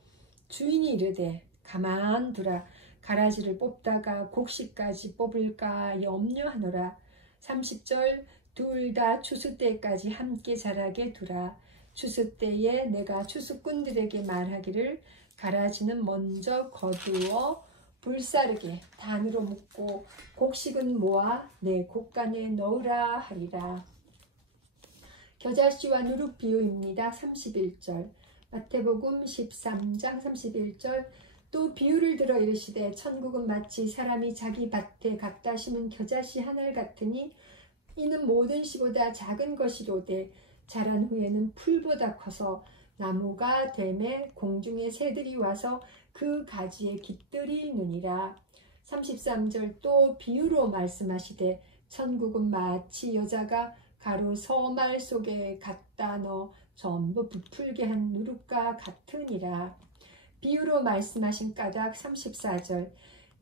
주인이 이르되 가만두라. 가라지를 뽑다가 곡식까지 뽑을까 염려하노라. 30절 둘 다 추수 때까지 함께 자라게 두라. 추수 때에 내가 추수꾼들에게 말하기를 가라지는 먼저 거두어 불사르게 단으로 묶고 곡식은 모아 내 곡간에 넣으라 하리라. 겨자씨와 누룩 비유입니다. 31절 마태복음 13장 31절 또 비유를 들어 이르시되 천국은 마치 사람이 자기 밭에 갖다 심은 겨자씨 하늘 같으니 이는 모든 씨보다 작은 것이로되 자란 후에는 풀보다 커서 나무가 되매 공중의 새들이 와서 그 가지에 깃들이느니라. 33절 또 비유로 말씀하시되 천국은 마치 여자가 가루 서말 속에 갖다 넣어 전부 부풀게 한 누룩과 같으니라. 비유로 말씀하신 까닭 34절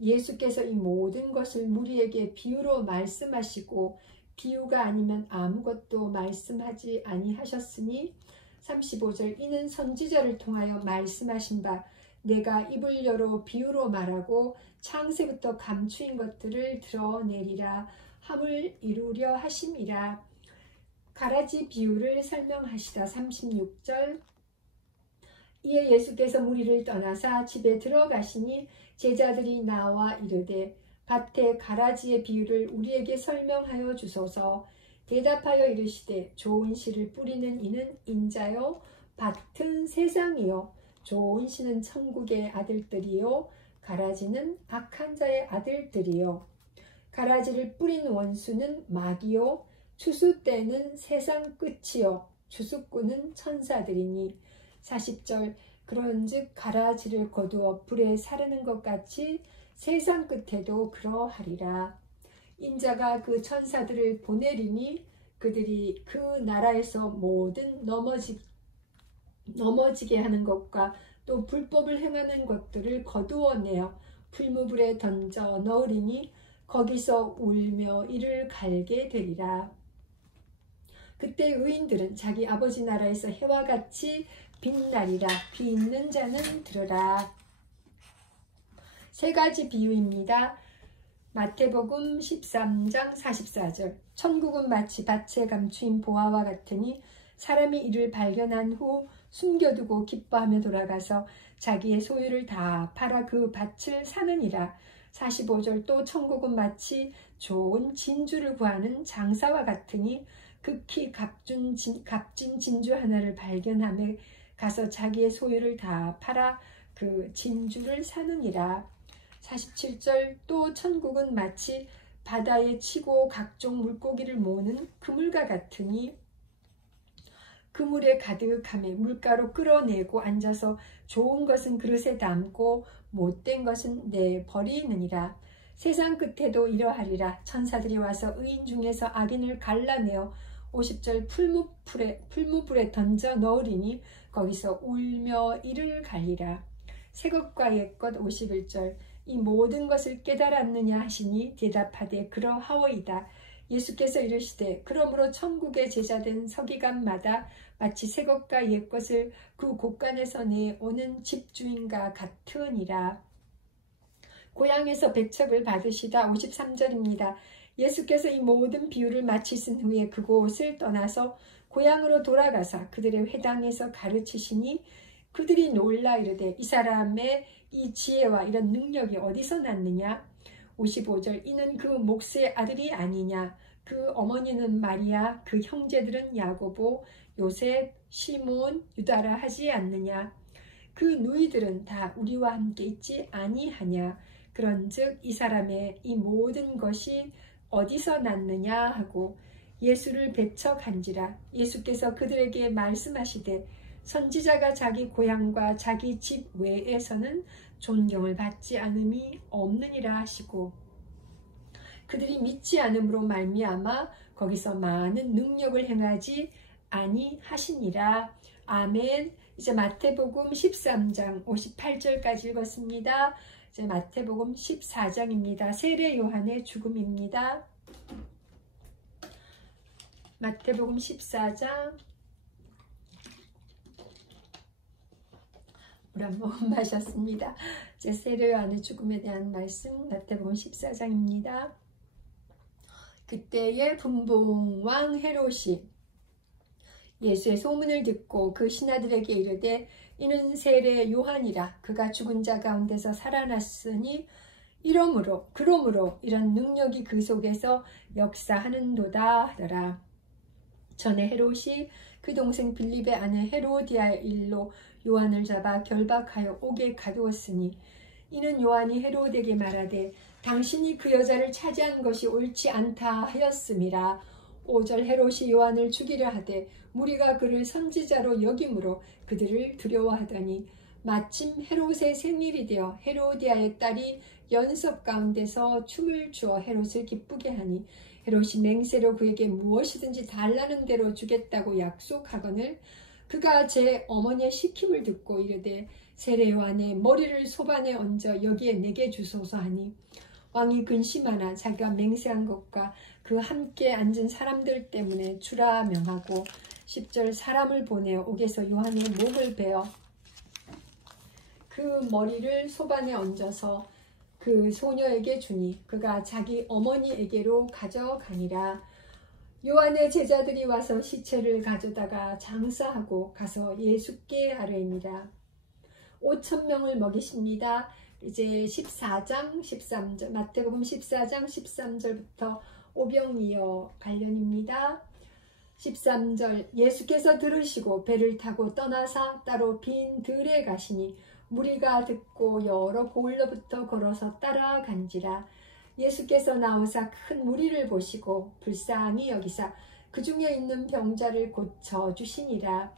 예수께서 이 모든 것을 무리에게 비유로 말씀하시고 비유가 아니면 아무것도 말씀하지 아니하셨으니 35절 이는 선지자를 통하여 말씀하신 바 내가 입을 열어 비유로 말하고 창세부터 감추인 것들을 드러내리라 함을 이루려 하심이라. 가라지 비유를 설명하시다. 36절 이에 예수께서 무리를 떠나사 집에 들어가시니 제자들이 나와 이르되 밭에 가라지의 비유를 우리에게 설명하여 주소서. 대답하여 이르시되 좋은 씨를 뿌리는 이는 인자요 밭은 세상이요 좋은 씨는 천국의 아들들이요 가라지는 악한 자의 아들들이요. 가라지를 뿌린 원수는 마귀요 추수 때는 세상 끝이요 추수꾼은 천사들이니 40절 그런즉 가라지를 거두어 불에 사르는 것 같이 세상 끝에도 그러하리라. 인자가 그 천사들을 보내리니 그들이 그 나라에서 모든 넘어지게 하는 것과 또 불법을 행하는 것들을 거두어내어 풀무불에 던져 넣으리니 거기서 울며 이를 갈게 되리라. 그때 의인들은 자기 아버지 나라에서 해와 같이 빛나리라. 귀 있는 자는 들으라. 세 가지 비유입니다. 마태복음 13장 44절. 천국은 마치 밭에 감추인 보화와 같으니 사람이 이를 발견한 후 숨겨두고 기뻐하며 돌아가서 자기의 소유를 다 팔아 그 밭을 사느니라. 45절. 또 천국은 마치 좋은 진주를 구하는 장사와 같으니 극히 값진 진주 하나를 발견하며 가서 자기의 소유를 다 팔아 그 진주를 사느니라. 47절. 또 천국은 마치 바다에 치고 각종 물고기를 모으는 그물과 같으니 그물에 가득함에 물가로 끌어내고 앉아서 좋은 것은 그릇에 담고 못된 것은 내버리느니라. 세상 끝에도 이러하리라. 천사들이 와서 의인 중에서 악인을 갈라내어 50절 풀무불에 던져 넣으리니 거기서 울며 이를 갈리라. 새것과 옛것 51절. 이 모든 것을 깨달았느냐 하시니 대답하되 그러하오이다. 예수께서 이르시되 그러므로 천국의 제자된 서기관마다 마치 새것과 옛것을 그 곳간에서 내오는 집주인과 같으니라. 고향에서 배척을 받으시다. 53절입니다. 예수께서 이 모든 비유를 마치신 후에 그곳을 떠나서 고향으로 돌아가사 그들의 회당에서 가르치시니 그들이 놀라 이르되 이 사람의 이 지혜와 이런 능력이 어디서 났느냐. 55절. 이는 그 목수의 아들이 아니냐. 그 어머니는 마리아, 그 형제들은 야고보, 요셉, 시몬, 유다라 하지 않느냐. 그 누이들은 다 우리와 함께 있지 아니하냐. 그런즉 이 사람의 이 모든 것이 어디서 났느냐 하고 예수를 배척한지라. 예수께서 그들에게 말씀하시되 선지자가 자기 고향과 자기 집 외에서는 존경을 받지 않음이 없느니라 하시고 그들이 믿지 않음으로 말미암아 거기서 많은 능력을 행하지 아니하시니라. 아멘. 이제 마태복음 13장 58절까지 읽었습니다. 이제 마태복음 14장입니다. 세례 요한의 죽음입니다. 마태복음 14장. 물 한 모금 마셨습니다. 이제 세례 요한의 죽음에 대한 말씀 마태복음 14장입니다. 그때의 분봉왕 헤롯이 예수의 소문을 듣고 그 신하들에게 이르되 이는 세례 요한이라. 그가 죽은 자 가운데서 살아났으니 그러므로 이런 능력이 그 속에서 역사하는도다 하더라. 전에 헤롯이 그 동생 빌립의 아내 헤로디아의 일로 요한을 잡아 결박하여 옥에 가두었으니 이는 요한이 헤롯에게 말하되 당신이 그 여자를 차지한 것이 옳지 않다 하였음이라. 5절. 헤롯이 요한을 죽이려 하되 무리가 그를 선지자로 여김으로 그들을 두려워하더니 마침 헤롯의 생일이 되어 헤로디아의 딸이 연석 가운데서 춤을 추어 헤롯을 기쁘게 하니 헤롯이 맹세로 그에게 무엇이든지 달라는 대로 주겠다고 약속하거늘 그가 제 어머니의 시킴을 듣고 이르되 세례 요한의 머리를 소반에 얹어 여기에 내게 주소서 하니 왕이 근심하나 자기가 맹세한 것과 그 함께 앉은 사람들 때문에 주라 명하고 10절. 사람을 보내어 옥에서 요한의 목을 베어 그 머리를 소반에 얹어서 그 소녀에게 주니 그가 자기 어머니에게로 가져가니라. 요한의 제자들이 와서 시체를 가져다가 장사하고 가서 예수께 아뢰니라. 5,000명을 먹이십니다. 이제 14장 13절 마태복음 14장 13절부터 오병이어 관련입니다. 13절. 예수께서 들으시고 배를 타고 떠나사 따로 빈 들에 가시니 무리가 듣고 여러 고을로부터 걸어서 따라간지라. 예수께서 나오사 큰 무리를 보시고 불쌍히 여기사 그 중에 있는 병자를 고쳐주시니라.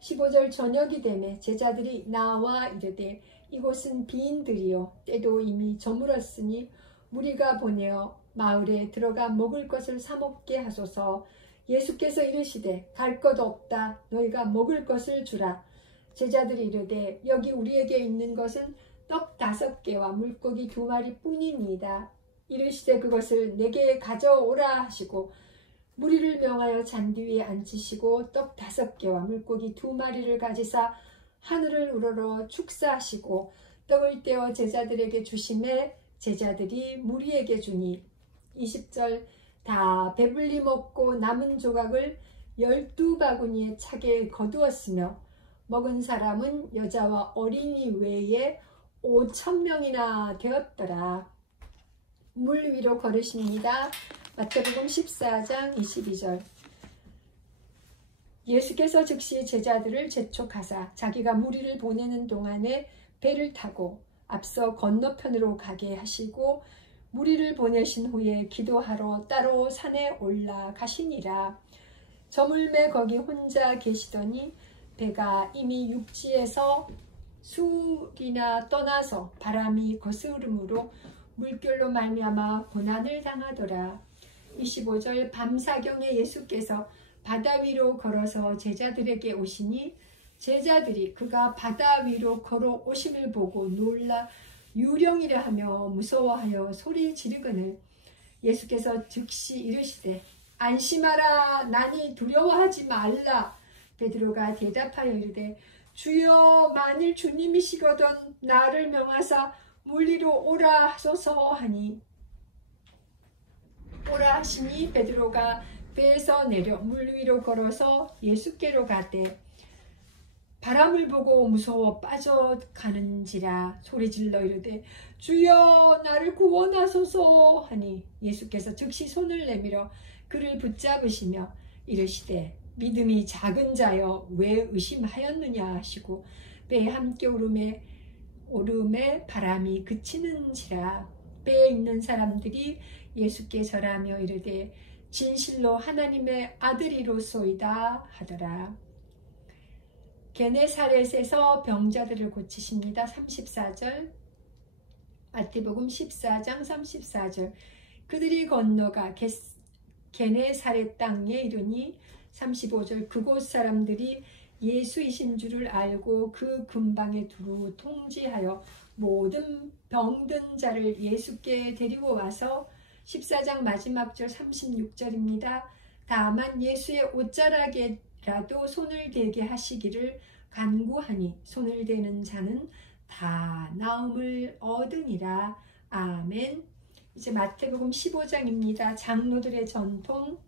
15절. 저녁이 되매 제자들이 나와 이르되 이곳은 빈 들이요 때도 이미 저물었으니 무리가 보내어 마을에 들어가 먹을 것을 사 먹게 하소서. 예수께서 이르시되 갈 것 없다. 너희가 먹을 것을 주라. 제자들이 이르되 여기 우리에게 있는 것은 떡 5개와 물고기 2마리 뿐이니이다. 이르시되 그것을 내게 가져오라 하시고 무리를 명하여 잔디 위에 앉히시고 떡 5개와 물고기 2마리를 가지사 하늘을 우러러 축사하시고 떡을 떼어 제자들에게 주시매 제자들이 무리에게 주니 20절 다 배불리 먹고 남은 조각을 12바구니에 차게 거두었으며 먹은 사람은 여자와 어린이 외에 5,000명이나 되었더라. 물 위로 걸으십니다. 마태복음 14장 22절. 예수께서 즉시 제자들을 재촉하사 자기가 무리를 보내는 동안에 배를 타고 앞서 건너편으로 가게 하시고 무리를 보내신 후에 기도하러 따로 산에 올라가시니라. 저물매 거기 혼자 계시더니 배가 이미 육지에서 수리나 떠나서 바람이 거스름으로 물결로 말미암아 고난을 당하더라. 25절 밤사경에 예수께서 바다 위로 걸어서 제자들에게 오시니 제자들이 그가 바다 위로 걸어오심을 보고 놀라 유령이라 하며 무서워하여 소리 지르거늘 예수께서 즉시 이르시되 안심하라 나니 두려워하지 말라. 베드로가 대답하여 이르되 주여 만일 주님이시거든 나를 명하사 물 위로 오라 하소서 하니 오라 하시니 베드로가 배에서 내려 물 위로 걸어서 예수께로 가되 바람을 보고 무서워 빠져가는지라 소리질러 이르되 주여 나를 구원하소서 하니 예수께서 즉시 손을 내밀어 그를 붙잡으시며 이르시되 믿음이 작은 자여 왜 의심하였느냐 하시고 배에 함께 오름에 바람이 그치는지라. 배에 있는 사람들이 예수께 절하며 이르되 진실로 하나님의 아들이로소이다 하더라. 게네사렛에서 병자들을 고치십니다. 34절. 마태복음 14장 34절. 그들이 건너가 게네사렛 땅에 이르니 35절. 그곳 사람들이 예수이신 줄을 알고 그 근방에 두루 통지하여 모든 병든 자를 예수께 데리고 와서 14장 마지막 절 36절입니다. 다만 예수의 옷자락에라도 손을 대게 하시기를 간구하니 손을 대는 자는 다 나음을 얻으니라. 아멘. 이제 마태복음 15장입니다. 장로들의 전통.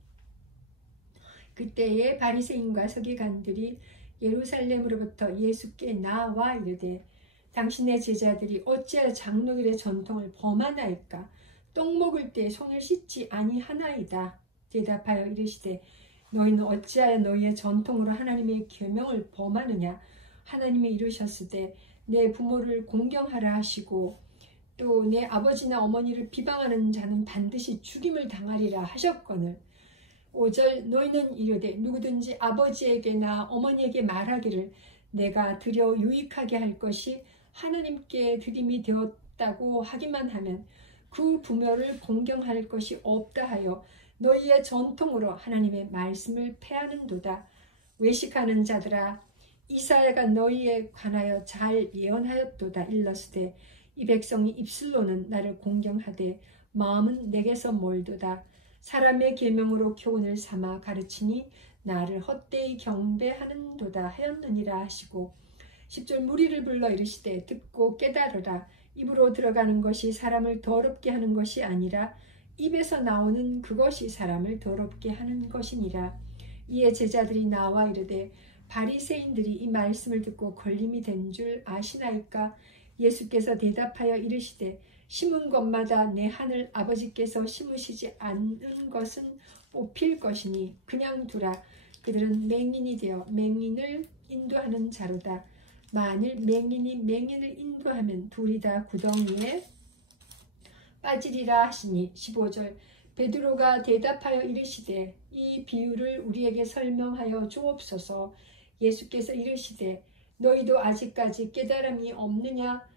그때에 바리새인과 서기관들이 예루살렘으로부터 예수께 나와 이르되 당신의 제자들이 어찌하여 장로들의 전통을 범하나이까? 떡 먹을 때 손을 씻지 아니하나이다. 대답하여 이르시되 너희는 어찌하여 너희의 전통으로 하나님의 계명을 범하느냐? 하나님이 이르셨으되 내 부모를 공경하라 하시고 또 내 아버지나 어머니를 비방하는 자는 반드시 죽임을 당하리라 하셨거늘 5절 너희는 이르되 누구든지 아버지에게나 어머니에게 말하기를 내가 드려 유익하게 할 것이 하나님께 드림이 되었다고 하기만 하면 그 부모를 공경할 것이 없다 하여 너희의 전통으로 하나님의 말씀을 폐하는도다. 외식하는 자들아 이사야가 너희에 관하여 잘 예언하였도다. 일러스되 이 백성이 입술로는 나를 공경하되 마음은 내게서 멀도다. 사람의 계명으로 교훈을 삼아 가르치니 나를 헛되이 경배하는도다 하였느니라 하시고 10절 무리를 불러 이르시되 듣고 깨달으라. 입으로 들어가는 것이 사람을 더럽게 하는 것이 아니라 입에서 나오는 그것이 사람을 더럽게 하는 것이니라. 이에 제자들이 나와 이르되 바리새인들이 이 말씀을 듣고 걸림이 된 줄 아시나이까? 예수께서 대답하여 이르시되 심은 것마다 내 하늘 아버지께서 심으시지 않는 것은 뽑힐 것이니 그냥 두라. 그들은 맹인이 되어 맹인을 인도하는 자로다. 만일 맹인이 맹인을 인도하면 둘이 다 구덩이에 빠지리라 하시니 15절 베드로가 대답하여 이르시되 이 비유를 우리에게 설명하여 주옵소서. 예수께서 이르시되 너희도 아직까지 깨달음이 없느냐?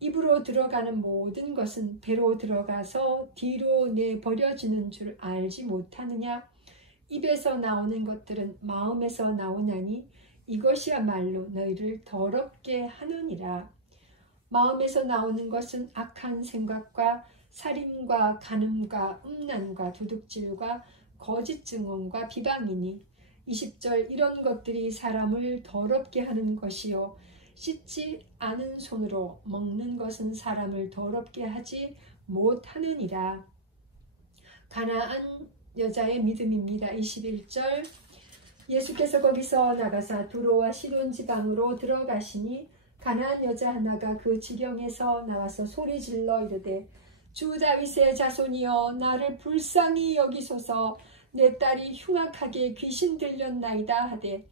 입으로 들어가는 모든 것은 배로 들어가서 뒤로 내버려지는 줄 알지 못하느냐? 입에서 나오는 것들은 마음에서 나오나니 이것이야말로 너희를 더럽게 하느니라. 마음에서 나오는 것은 악한 생각과 살인과 간음과 음란과 도둑질과 거짓 증언과 비방이니 20절 이런 것들이 사람을 더럽게 하는 것이요 씻지 않은 손으로 먹는 것은 사람을 더럽게 하지 못하느니라. 가나안 여자의 믿음입니다. 21절 예수께서 거기서 나가사 두로와 시돈 지방으로 들어가시니 가나안 여자 하나가 그 지경에서 나와서 소리질러 이르되 주 다윗의 자손이여 나를 불쌍히 여기소서 내 딸이 흉악하게 귀신 들렸나이다 하되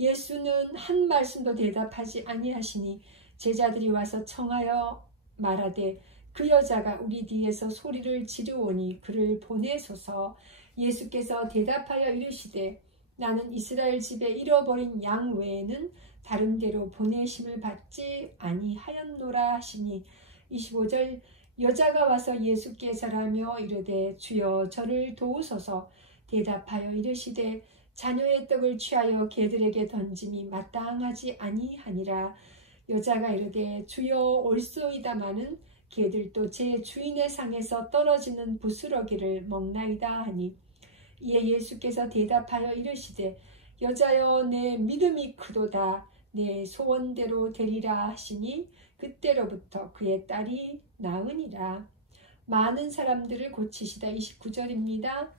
예수는 한 말씀도 대답하지 아니하시니 제자들이 와서 청하여 말하되 그 여자가 우리 뒤에서 소리를 지르오니 그를 보내소서. 예수께서 대답하여 이르시되 나는 이스라엘 집에 잃어버린 양 외에는 다른 데로 보내심을 받지 아니하였노라 하시니 25절 여자가 와서 예수께 절하며 이르되 주여 저를 도우소서. 대답하여 이르시되 자녀의 떡을 취하여 개들에게 던짐이 마땅하지 아니하니라. 여자가 이르되 주여 올소이다마는 개들도 제 주인의 상에서 떨어지는 부스러기를 먹나이다 하니 이에 예수께서 대답하여 이르시되 여자여 내 믿음이 크도다 내 소원대로 되리라 하시니 그때로부터 그의 딸이 나으니라. 많은 사람들을 고치시다. 29절입니다.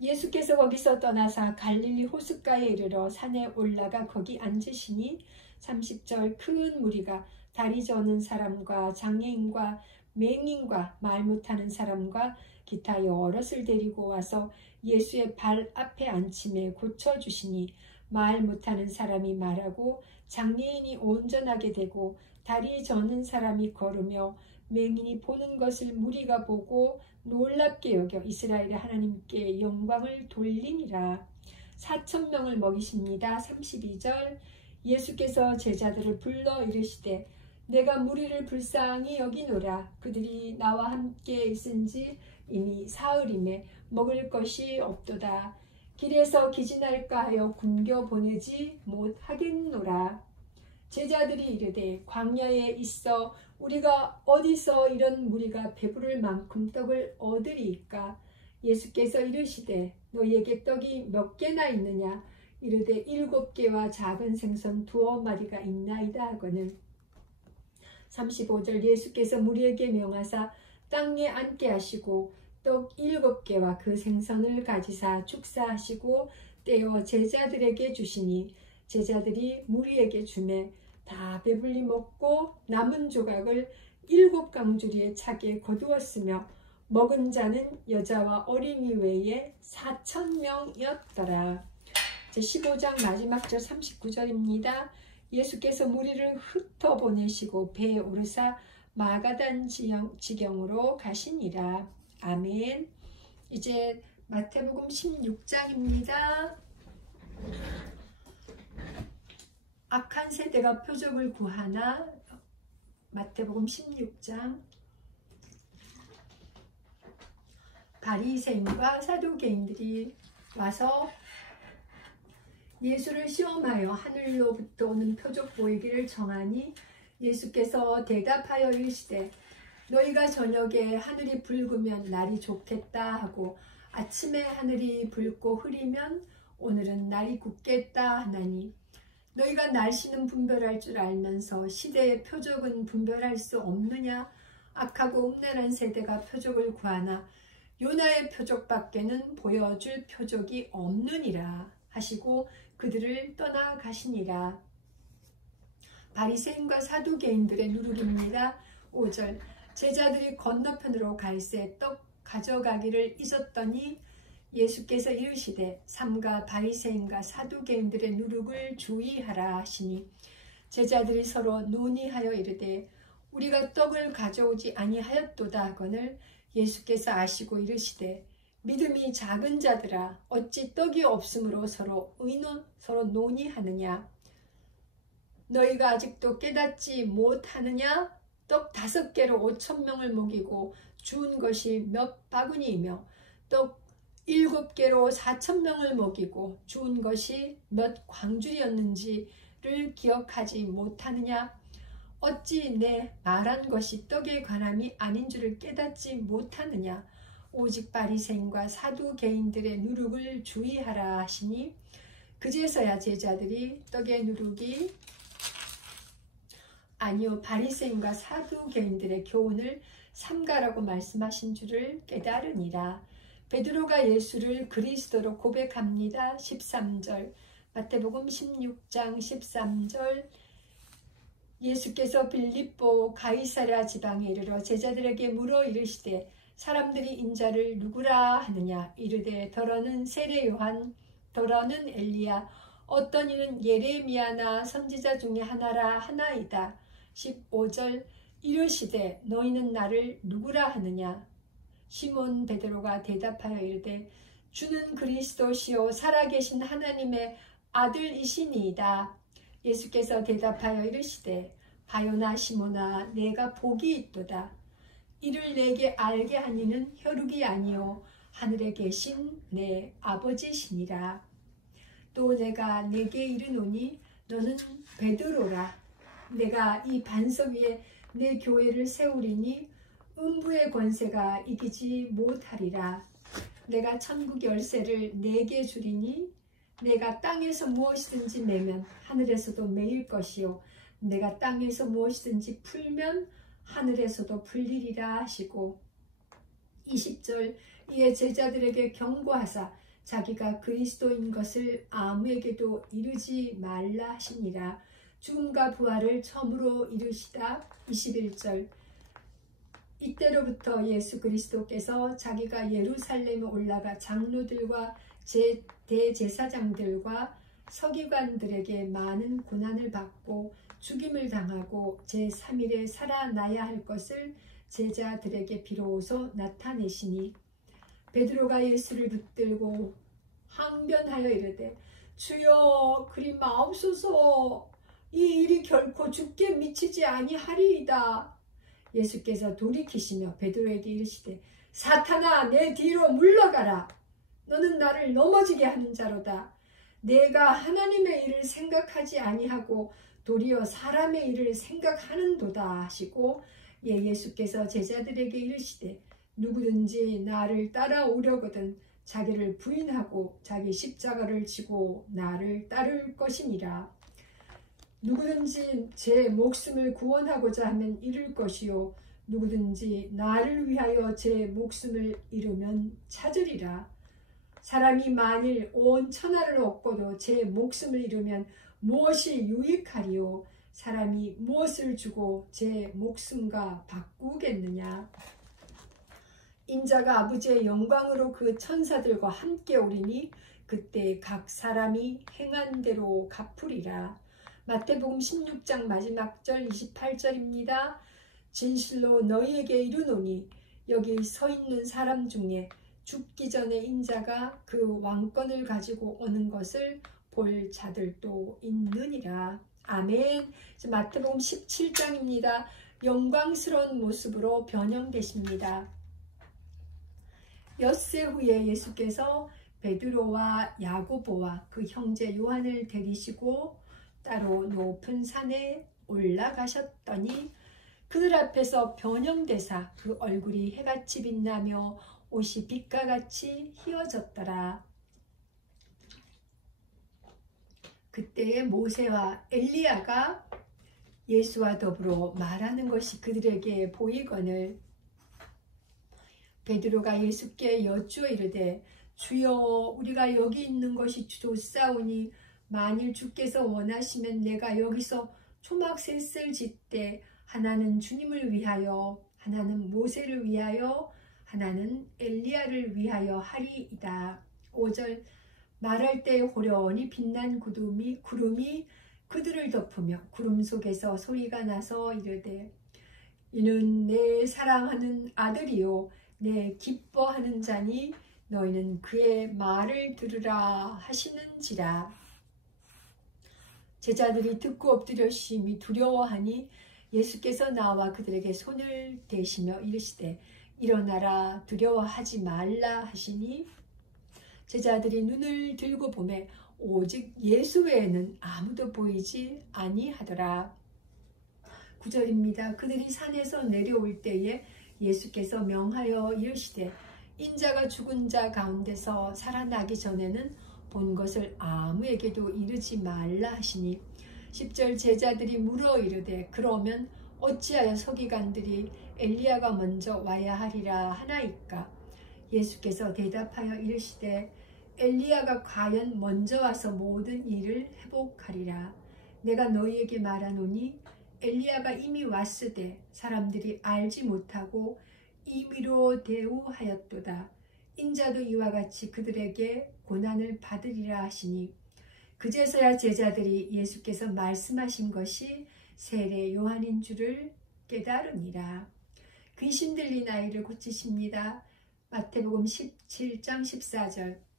예수께서 거기서 떠나사 갈릴리 호숫가에 이르러 산에 올라가 거기 앉으시니 30절 큰 무리가 다리 저는 사람과 장애인과 맹인과 말 못하는 사람과 기타 여럿을 데리고 와서 예수의 발 앞에 앉힘에 고쳐주시니 말 못하는 사람이 말하고 장애인이 온전하게 되고 다리 저는 사람이 걸으며 맹인이 보는 것을 무리가 보고 놀랍게 여겨 이스라엘의 하나님께 영광을 돌리니라. 4,000명을 먹이십니다. 32절 예수께서 제자들을 불러 이르시되 내가 무리를 불쌍히 여기노라. 그들이 나와 함께 있은지 이미 사흘임에 먹을 것이 없도다. 길에서 기진할까 하여 굶겨 보내지 못하겠노라. 제자들이 이르되 광야에 있어 우리가 어디서 이런 무리가 배부를 만큼 떡을 얻으리이까. 예수께서 이르시되 너희에게 떡이 몇 개나 있느냐. 이르되 7개와 작은 생선 2마리가 있나이다 하거늘. 35절 예수께서 무리에게 명하사 땅에 앉게 하시고 떡 7개와 그 생선을 가지사 축사하시고 떼어 제자들에게 주시니 제자들이 무리에게 주매 다 배불리 먹고 남은 조각을 7강주리에 차게 거두었으며 먹은 자는 여자와 어린이 외에 4,000명이었더라. 15장 마지막 절 39절입니다. 예수께서 무리를 흩어보내시고 배에 오르사 마가단 지경으로 가시니라. 아멘. 이제 마태복음 16장입니다. 악한 세대가 표적을 구하나. 마태복음 16장 바리새인과 사두개인들이 와서 예수를 시험하여 하늘로부터 오는 표적 보이기를 청하니 예수께서 대답하여 이르시되 너희가 저녁에 하늘이 붉으면 날이 좋겠다 하고 아침에 하늘이 붉고 흐리면 오늘은 날이 굳겠다 하나니 너희가 날씨는 분별할 줄 알면서 시대의 표적은 분별할 수 없느냐. 악하고 음란한 세대가 표적을 구하나 요나의 표적밖에는 보여줄 표적이 없느니라 하시고 그들을 떠나가시니라. 바리새인과 사두개인들의 누룩입니다. 5절 제자들이 건너편으로 갈새 떡 가져가기를 잊었더니 예수께서 이르시되 삼가 바리새인과 사두개인들의 누룩을 주의하라 하시니 제자들이 서로 논의하여 이르되 우리가 떡을 가져오지 아니하였도다 하거늘 예수께서 아시고 이르시되 믿음이 작은 자들아 어찌 떡이 없으므로 서로 논의하느냐. 너희가 아직도 깨닫지 못하느냐. 떡 5개로 5,000명을 먹이고 주운 것이 몇 바구니이며 떡 7개로 4,000명을 먹이고 주운 것이 몇 광줄이었는지를 기억하지 못하느냐? 어찌 내 말한 것이 떡에 관함이 아닌 줄을 깨닫지 못하느냐? 오직 바리새인과 사두개인들의 누룩을 주의하라 하시니 그제서야 제자들이 떡의 누룩이 아니요 바리새인과 사두개인들의 교훈을 삼가라고 말씀하신 줄을 깨달으니라. 베드로가 예수를 그리스도로 고백합니다. 13절 마태복음 16장 13절 예수께서 빌립보 가이사랴 지방에 이르러 제자들에게 물어 이르시되 사람들이 인자를 누구라 하느냐? 이르되 더러는 세례 요한, 더러는 엘리야, 어떤 이는 예레미야나 선지자 중에 하나라 하나이다. 15절 이르시되 너희는 나를 누구라 하느냐? 시몬 베드로가 대답하여 이르되 주는 그리스도시요 살아계신 하나님의 아들이시니이다. 예수께서 대답하여 이르시되 바요나 시몬아 내가 복이 있도다. 이를 내게 알게 하니는 혈육이 아니요 하늘에 계신 내 아버지시니라. 또 내가 내게 이르노니 너는 베드로라. 내가 이 반석 위에 내 교회를 세우리니 음부의 권세가 이기지 못하리라. 내가 천국 열쇠를 내게 주리니 내가 땅에서 무엇이든지 매면 하늘에서도 매일 것이요 내가 땅에서 무엇이든지 풀면 하늘에서도 풀리리라 하시고 20절 이에 제자들에게 경고하사 자기가 그리스도인 것을 아무에게도 이르지 말라 하시니라. 죽음과 부활을 처음으로 이르시다. 21절 이때로부터 예수 그리스도께서 자기가 예루살렘에 올라가 장로들과 대제사장들과 서기관들에게 많은 고난을 받고 죽임을 당하고 제3일에 살아나야 할 것을 제자들에게 비로소 나타내시니 베드로가 예수를 붙들고 항변하여 이르되 주여 그리 마옵소서 이 일이 결코 죽게 미치지 아니하리이다. 예수께서 돌이키시며 베드로에게 이르시되 사탄아 내 뒤로 물러가라. 너는 나를 넘어지게 하는 자로다. 내가 하나님의 일을 생각하지 아니하고 도리어 사람의 일을 생각하는도다 하시고 예수께서 제자들에게 이르시되 누구든지 나를 따라오려거든 자기를 부인하고 자기 십자가를 지고 나를 따를 것이니라. 누구든지 제 목숨을 구원하고자 하면 잃을 것이요 누구든지 나를 위하여 제 목숨을 잃으면 찾으리라. 사람이 만일 온 천하를 얻고도 제 목숨을 잃으면 무엇이 유익하리요? 사람이 무엇을 주고 제 목숨과 바꾸겠느냐? 인자가 아버지의 영광으로 그 천사들과 함께 오리니 그때 각 사람이 행한 대로 갚으리라. 마태복음 16장 마지막 절 28절입니다. 진실로 너희에게 이르노니 여기 서 있는 사람 중에 죽기 전에 인자가 그 왕권을 가지고 오는 것을 볼 자들도 있느니라. 아멘. 마태복음 17장입니다. 영광스러운 모습으로 변형되십니다. 엿새 후에 예수께서 베드로와 야고보와 그 형제 요한을 데리시고 따로 높은 산에 올라가셨더니 그들 앞에서 변형되사 그 얼굴이 해같이 빛나며 옷이 빛과 같이 휘어졌더라. 그때에 모세와 엘리야가 예수와 더불어 말하는 것이 그들에게 보이거늘 베드로가 예수께 여쭈어 이르되 주여 우리가 여기 있는 것이 좋사오니 만일 주께서 원하시면 내가 여기서 초막셋을 짓되 하나는 주님을 위하여 하나는 모세를 위하여 하나는 엘리야를 위하여 하리이다. 5절 말할 때 호련히 빛난 구름이 그들을 덮으며 구름 속에서 소리가 나서 이르되 이는 내 사랑하는 아들이요 내 기뻐하는 자니 너희는 그의 말을 들으라 하시는지라. 제자들이 듣고 엎드려 심히 두려워하니 예수께서 나와 그들에게 손을 대시며 이르시되 일어나라 두려워하지 말라 하시니 제자들이 눈을 들고 보매 오직 예수 외에는 아무도 보이지 아니하더라. 9절입니다. 그들이 산에서 내려올 때에 예수께서 명하여 이르시되 인자가 죽은 자 가운데서 살아나기 전에는 본 것을 아무에게도 이르지 말라 하시니 10절 제자들이 물어 이르되 그러면 어찌하여 서기관들이 엘리야가 먼저 와야 하리라 하나이까? 예수께서 대답하여 이르시되 엘리야가 과연 먼저 와서 모든 일을 회복하리라. 내가 너희에게 말하노니 엘리야가 이미 왔으되 사람들이 알지 못하고 임의로 대우하였도다. 인자도 이와 같이 그들에게 고난을 받으리라 하시니 그제서야 제자들이 예수께서 말씀하신 것이 세례 요한인 줄을 깨달으니라. 귀신 들린 아이를 고치십니다. 마태복음 17장 14절.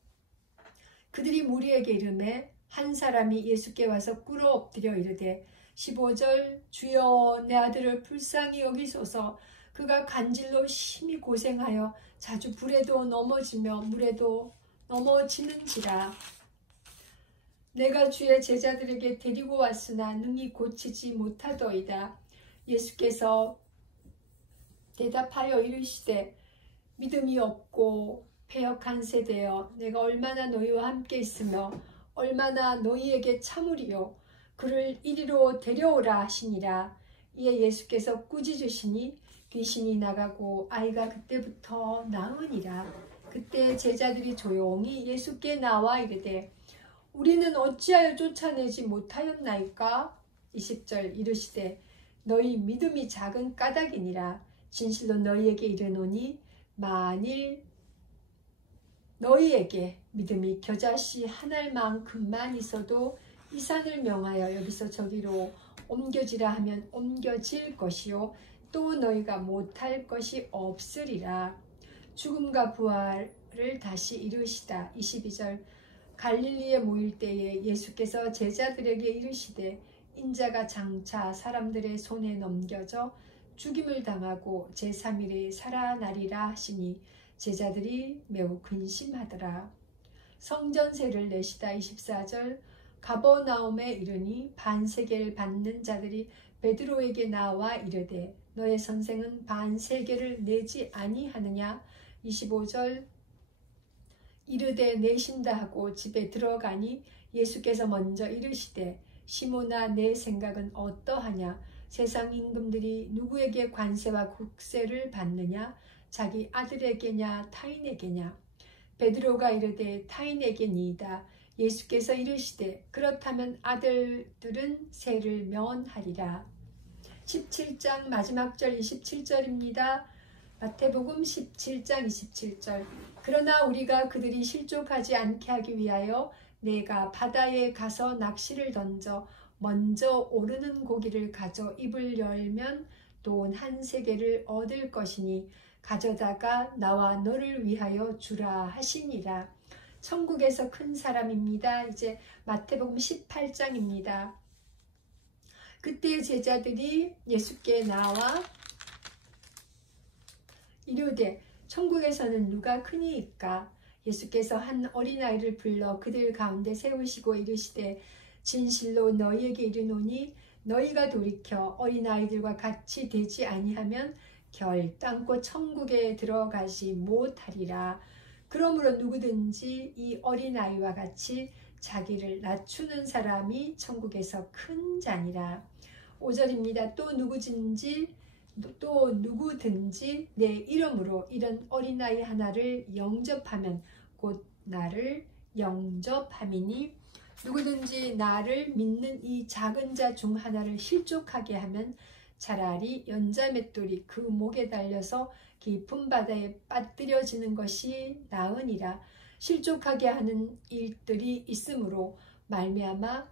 그들이 무리에게 이르매 한 사람이 예수께 와서 꿇어 엎드려 이르되 15절 주여 내 아들을 불쌍히 여기소서. 그가 간질로 심히 고생하여 자주 불에도 넘어지며 물에도 넘어지는지라. 내가 주의 제자들에게 데리고 왔으나 능히 고치지 못하더이다. 예수께서 대답하여 이르시되 믿음이 없고 패역한 세대여, 내가 얼마나 너희와 함께 있으며 얼마나 너희에게 참으리요. 그를 이리로 데려오라 하시니라. 이에 예수께서 꾸짖으시니 귀신이 나가고 아이가 그때부터 나으니라. 그때 제자들이 조용히 예수께 나와 이르되 우리는 어찌하여 쫓아내지 못하였나이까? 20절 이르시되 너희 믿음이 작은 까닭이니라. 진실로 너희에게 이르노니 만일 너희에게 믿음이 겨자씨 한 알만큼만 있어도 이 산을 명하여 여기서 저기로 옮겨지라 하면 옮겨질 것이요 또 너희가 못할 것이 없으리라. 죽음과 부활을 다시 이루시다. 22절 갈릴리에 모일 때에 예수께서 제자들에게 이르시되 인자가 장차 사람들의 손에 넘겨져 죽임을 당하고 제3일에 살아나리라 하시니 제자들이 매우 근심하더라. 성전세를 내시다. 24절 가버나움에 이르니 반세계를 받는 자들이 베드로에게 나와 이르되 너의 선생은 반세계를 내지 아니하느냐? 25절 이르되 내신다 하고 집에 들어가니 예수께서 먼저 이르시되 시몬아 내 생각은 어떠하냐? 세상 임금들이 누구에게 관세와 국세를 받느냐? 자기 아들에게냐 타인에게냐? 베드로가 이르되 타인에게니이다. 예수께서 이르시되 그렇다면 아들들은 세를 면하리라. 17장 마지막 절 27절입니다. 마태복음 17장 27절 그러나 우리가 그들이 실족하지 않게 하기 위하여 내가 바다에 가서 낚시를 던져 먼저 오르는 고기를 가져 입을 열면 돈 한 세겔을 얻을 것이니 가져다가 나와 너를 위하여 주라 하시니라. 천국에서 큰 사람입니다. 이제 마태복음 18장입니다. 그때 제자들이 예수께 나와 이르되 천국에서는 누가 크니이까? 예수께서 한 어린아이를 불러 그들 가운데 세우시고 이르시되 진실로 너희에게 이르노니 너희가 돌이켜 어린아이들과 같이 되지 아니하면 결단코 천국에 들어가지 못하리라. 그러므로 누구든지 이 어린아이와 같이 자기를 낮추는 사람이 천국에서 큰 자니라. 5절입니다. 또 누구든지 내 이름으로 이런 어린아이 하나를 영접하면 곧 나를 영접함이니 누구든지 나를 믿는 이 작은 자 중 하나를 실족하게 하면 차라리 연자맷돌이 그 목에 달려서 깊은 바다에 빠뜨려지는 것이 나으니라. 실족하게 하는 일들이 있으므로 말미암아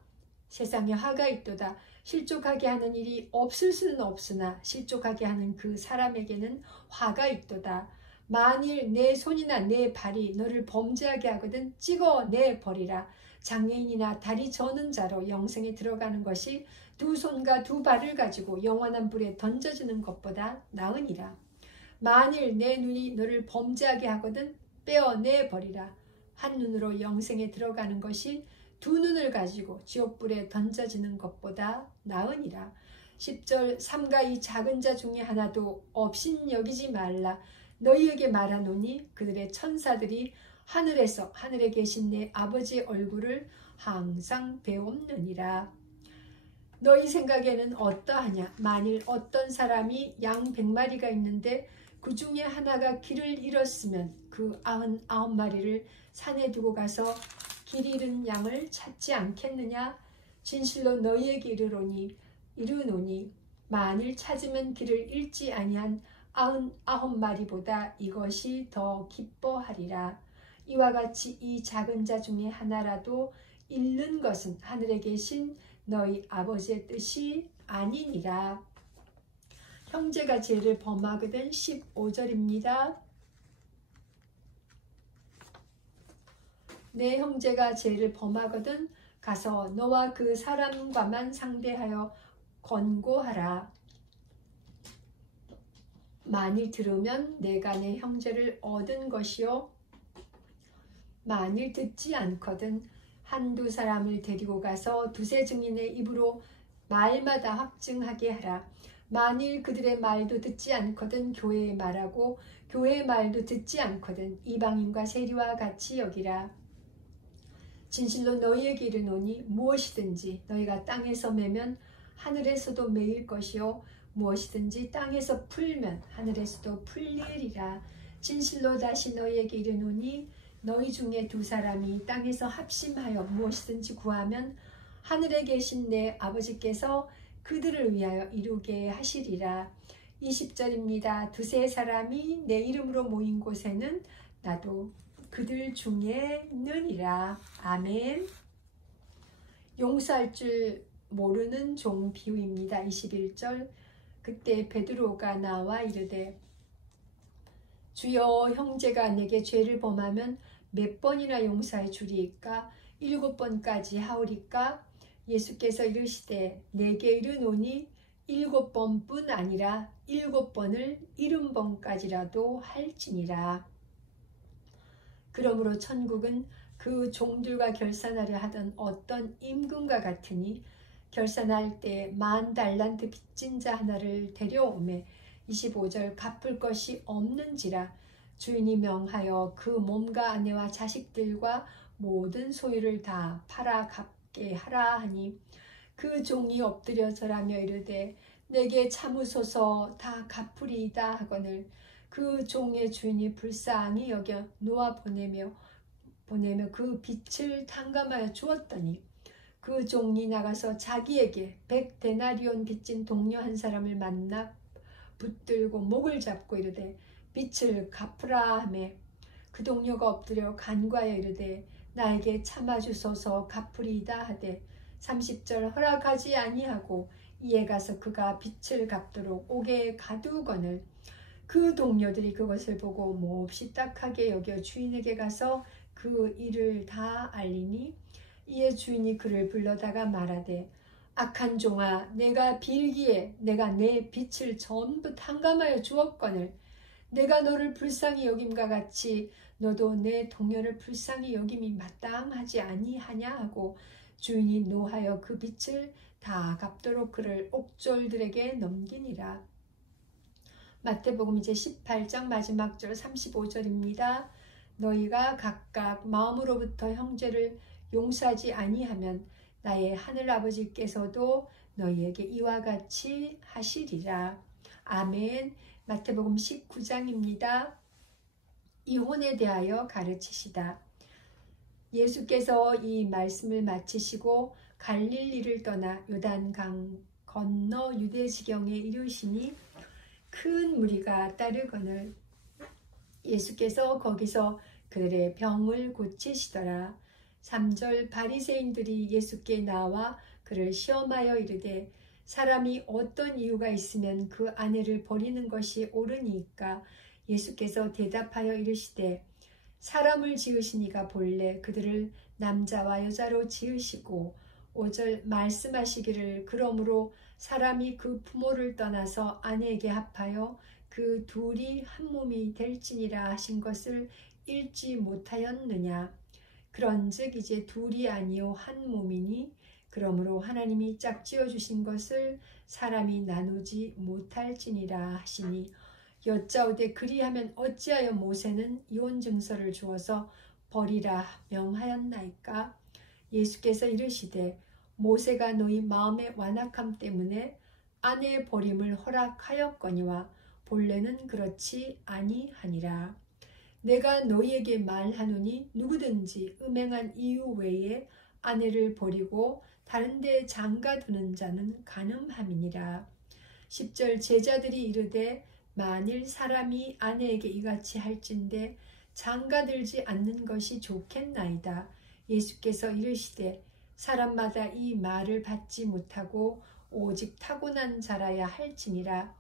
세상에 화가 있도다. 실족하게 하는 일이 없을 수는 없으나 실족하게 하는 그 사람에게는 화가 있도다. 만일 내 손이나 내 발이 너를 범죄하게 하거든 찍어내버리라. 장애인이나 다리 저는 자로 영생에 들어가는 것이 두 손과 두 발을 가지고 영원한 불에 던져지는 것보다 나으니라. 만일 내 눈이 너를 범죄하게 하거든 빼어내버리라. 한눈으로 영생에 들어가는 것이 두 눈을 가지고 지옥불에 던져지는 것보다 나으니라. 10절 삼가 이 작은 자 중에 하나도 없인 여기지 말라. 너희에게 말하노니 그들의 천사들이 하늘에서 하늘에 계신 내 아버지의 얼굴을 항상 배옵느니라. 너희 생각에는 어떠하냐? 만일 어떤 사람이 양 100마리가 있는데 그 중에 하나가 길을 잃었으면 그 99마리를 산에 두고 가서 길 잃은 양을 찾지 않겠느냐? 진실로 너희에게 이르노니 만일 찾으면 길을 잃지 아니한 99마리보다 이것이 더 기뻐하리라. 이와 같이 이 작은 자 중에 하나라도 잃는 것은 하늘에 계신 너희 아버지의 뜻이 아니니라. 형제가 죄를 범하거든 15절입니다. 내 형제가 죄를 범하거든 가서 너와 그 사람과만 상대하여 권고하라. 만일 들으면 내가 내 형제를 얻은 것이요 만일 듣지 않거든 한두 사람을 데리고 가서 두세 증인의 입으로 말마다 확증하게 하라. 만일 그들의 말도 듣지 않거든 교회의 말하고 교회의 말도 듣지 않거든 이방인과 세리와 같이 여기라. 진실로 너희에게 이르노니 무엇이든지 너희가 땅에서 매면 하늘에서도 매일 것이요 무엇이든지 땅에서 풀면 하늘에서도 풀리리라. 진실로 다시 너희에게 이르노니 너희 중에 두 사람이 땅에서 합심하여 무엇이든지 구하면 하늘에 계신 내 아버지께서 그들을 위하여 이루게 하시리라. 20절입니다. 두세 사람이 내 이름으로 모인 곳에는 나도 그들 중에 있느니라. 아멘. 용서할 줄 모르는 종 비유입니다. 21절. 그때 베드로가 나와 이르되 주여 형제가 내게 죄를 범하면 몇 번이나 용서해 주리이까? 7번까지 하오리까? 예수께서 이르시되 내게 이르노니 7번뿐 아니라 7번을 70번까지라도 할지니라. 그러므로 천국은 그 종들과 결산하려 하던 어떤 임금과 같으니 결산할 때 10,000달란트 빚진 자 하나를 데려오매 25절 갚을 것이 없는지라. 주인이 명하여 그 몸과 아내와 자식들과 모든 소유를 다 팔아 갚게 하라 하니 그 종이 엎드려 절하며 이르되 내게 참으소서 다 갚으리이다 하거늘 그 종의 주인이 불쌍히 여겨 놓아 보내며 그 빚을 탕감하여 주었더니 그 종이 나가서 자기에게 100데나리온 빚진 동료 한 사람을 만나 붙들고 목을 잡고 이르되 빚을 갚으라 하매 그 동료가 엎드려 간구하여 이르되 나에게 참아주소서 갚으리이다 하되 30절 허락하지 아니하고 이에 가서 그가 빚을 갚도록 옥에 가두거늘 그 동료들이 그것을 보고 몹시 딱하게 여겨 주인에게 가서 그 일을 다 알리니 이에 주인이 그를 불러다가 말하되 악한 종아 내가 빌기에 내가 내 빚을 전부 탕감하여 주었거늘 내가 너를 불쌍히 여김과 같이 너도 내 동료를 불쌍히 여김이 마땅하지 아니하냐 하고 주인이 노하여 그 빚을 다 갚도록 그를 옥졸들에게 넘기니라. 마태복음 이제 18장 마지막 절 35절입니다. 너희가 각각 마음으로부터 형제를 용서하지 아니하면 나의 하늘아버지께서도 너희에게 이와 같이 하시리라. 아멘. 마태복음 19장입니다. 이혼에 대하여 가르치시다. 예수께서 이 말씀을 마치시고 갈릴리를 떠나 요단강 건너 유대지경에 이르시니 큰 무리가 따르거늘 예수께서 거기서 그들의 병을 고치시더라. 3절 바리새인들이 예수께 나와 그를 시험하여 이르되 사람이 어떤 이유가 있으면 그 아내를 버리는 것이 옳으니까? 예수께서 대답하여 이르시되 사람을 지으시니가 본래 그들을 남자와 여자로 지으시고 5절 말씀하시기를 그러므로 사람이 그 부모를 떠나서 아내에게 합하여 그 둘이 한 몸이 될지니라 하신 것을 읽지 못하였느냐. 그런즉 이제 둘이 아니요 한 몸이니 그러므로 하나님이 짝지어 주신 것을 사람이 나누지 못할지니라 하시니 여짜오되 그리하면 어찌하여 모세는 이혼 증서를 주어서 버리라 명하였나이까? 예수께서 이르시되 모세가 너희 마음의 완악함 때문에 아내의 버림을 허락하였거니와 본래는 그렇지 아니하니라. 내가 너희에게 말하노니 누구든지 음행한 이유 외에 아내를 버리고 다른 데 장가드는 자는 간음함이니라. 10절 제자들이 이르되 만일 사람이 아내에게 이같이 할진대 장가들지 않는 것이 좋겠나이다. 예수께서 이르시되 사람마다 이 말을 받지 못하고 오직 타고난 자라야 할지니라.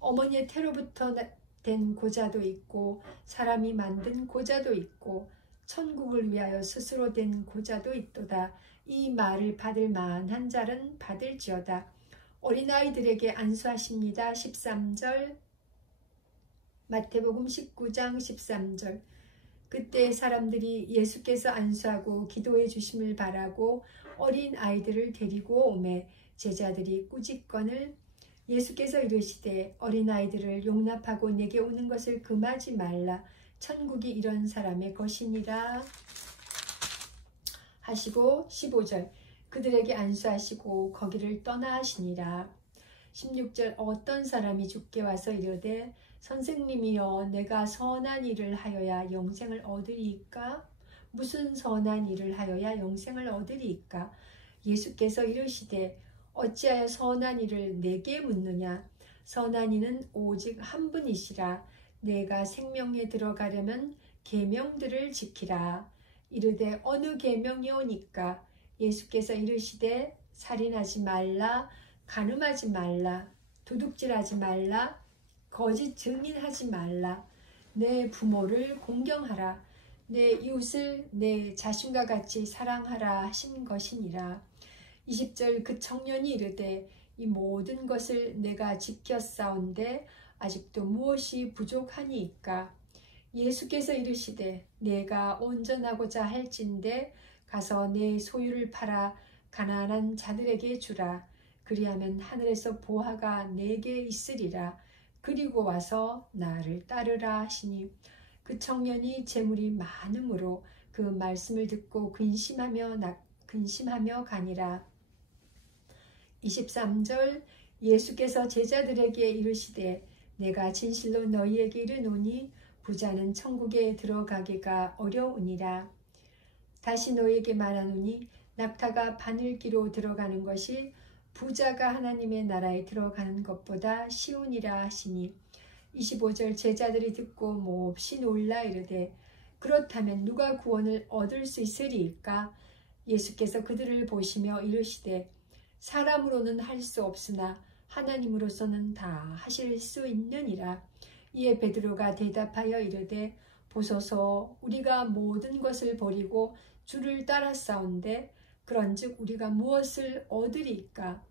어머니의 태로부터 된 고자도 있고 사람이 만든 고자도 있고 천국을 위하여 스스로 된 고자도 있도다. 이 말을 받을 만한 자는 받을지어다. 어린아이들에게 안수하십니다. 13절 마태복음 19장 13절 그때 사람들이 예수께서 안수하고 기도해 주심을 바라고 어린 아이들을 데리고 오매 제자들이 꾸짖건을 예수께서 이르시되 어린아이들을 용납하고 내게 오는 것을 금하지 말라. 천국이 이런 사람의 것이니라 하시고 15절 그들에게 안수하시고 거기를 떠나 하시니라. 16절 어떤 사람이 주께 와서 이르되 선생님이여 내가 선한 일을 하여야 영생을 얻으리이까? 무슨 선한 일을 하여야 영생을 얻으리이까? 예수께서 이르시되 어찌하여 선한 일을 내게 묻느냐? 선한 이는 오직 한 분이시라. 내가 생명에 들어가려면 계명들을 지키라. 이르되 어느 계명이오니까? 예수께서 이르시되 살인하지 말라, 간음하지 말라, 도둑질하지 말라, 거짓 증인하지 말라, 내 부모를 공경하라, 내 이웃을 내 자신과 같이 사랑하라 하신 것이니라. 20절 그 청년이 이르되 이 모든 것을 내가 지켰사온데 아직도 무엇이 부족하니이까? 예수께서 이르시되 내가 온전하고자 할진대 가서 내 소유를 팔아 가난한 자들에게 주라. 그리하면 하늘에서 보화가 내게 있으리라. 그리고 와서 나를 따르라 하시니 그 청년이 재물이 많음으로 그 말씀을 듣고 근심하며 가니라. 23절 예수께서 제자들에게 이르시되 내가 진실로 너희에게 이르노니 부자는 천국에 들어가기가 어려우니라. 다시 너희에게 말하노니 낙타가 바늘기로 들어가는 것이 부자가 하나님의 나라에 들어가는 것보다 쉬우니라 하시니 25절 제자들이 듣고 몹시 놀라 이르되 그렇다면 누가 구원을 얻을 수 있으리이까? 예수께서 그들을 보시며 이르시되 사람으로는 할 수 없으나 하나님으로서는 다 하실 수 있느니라. 이에 베드로가 대답하여 이르되 보소서 우리가 모든 것을 버리고 주를 따랐사온데 그런즉 우리가 무엇을 얻으리이까?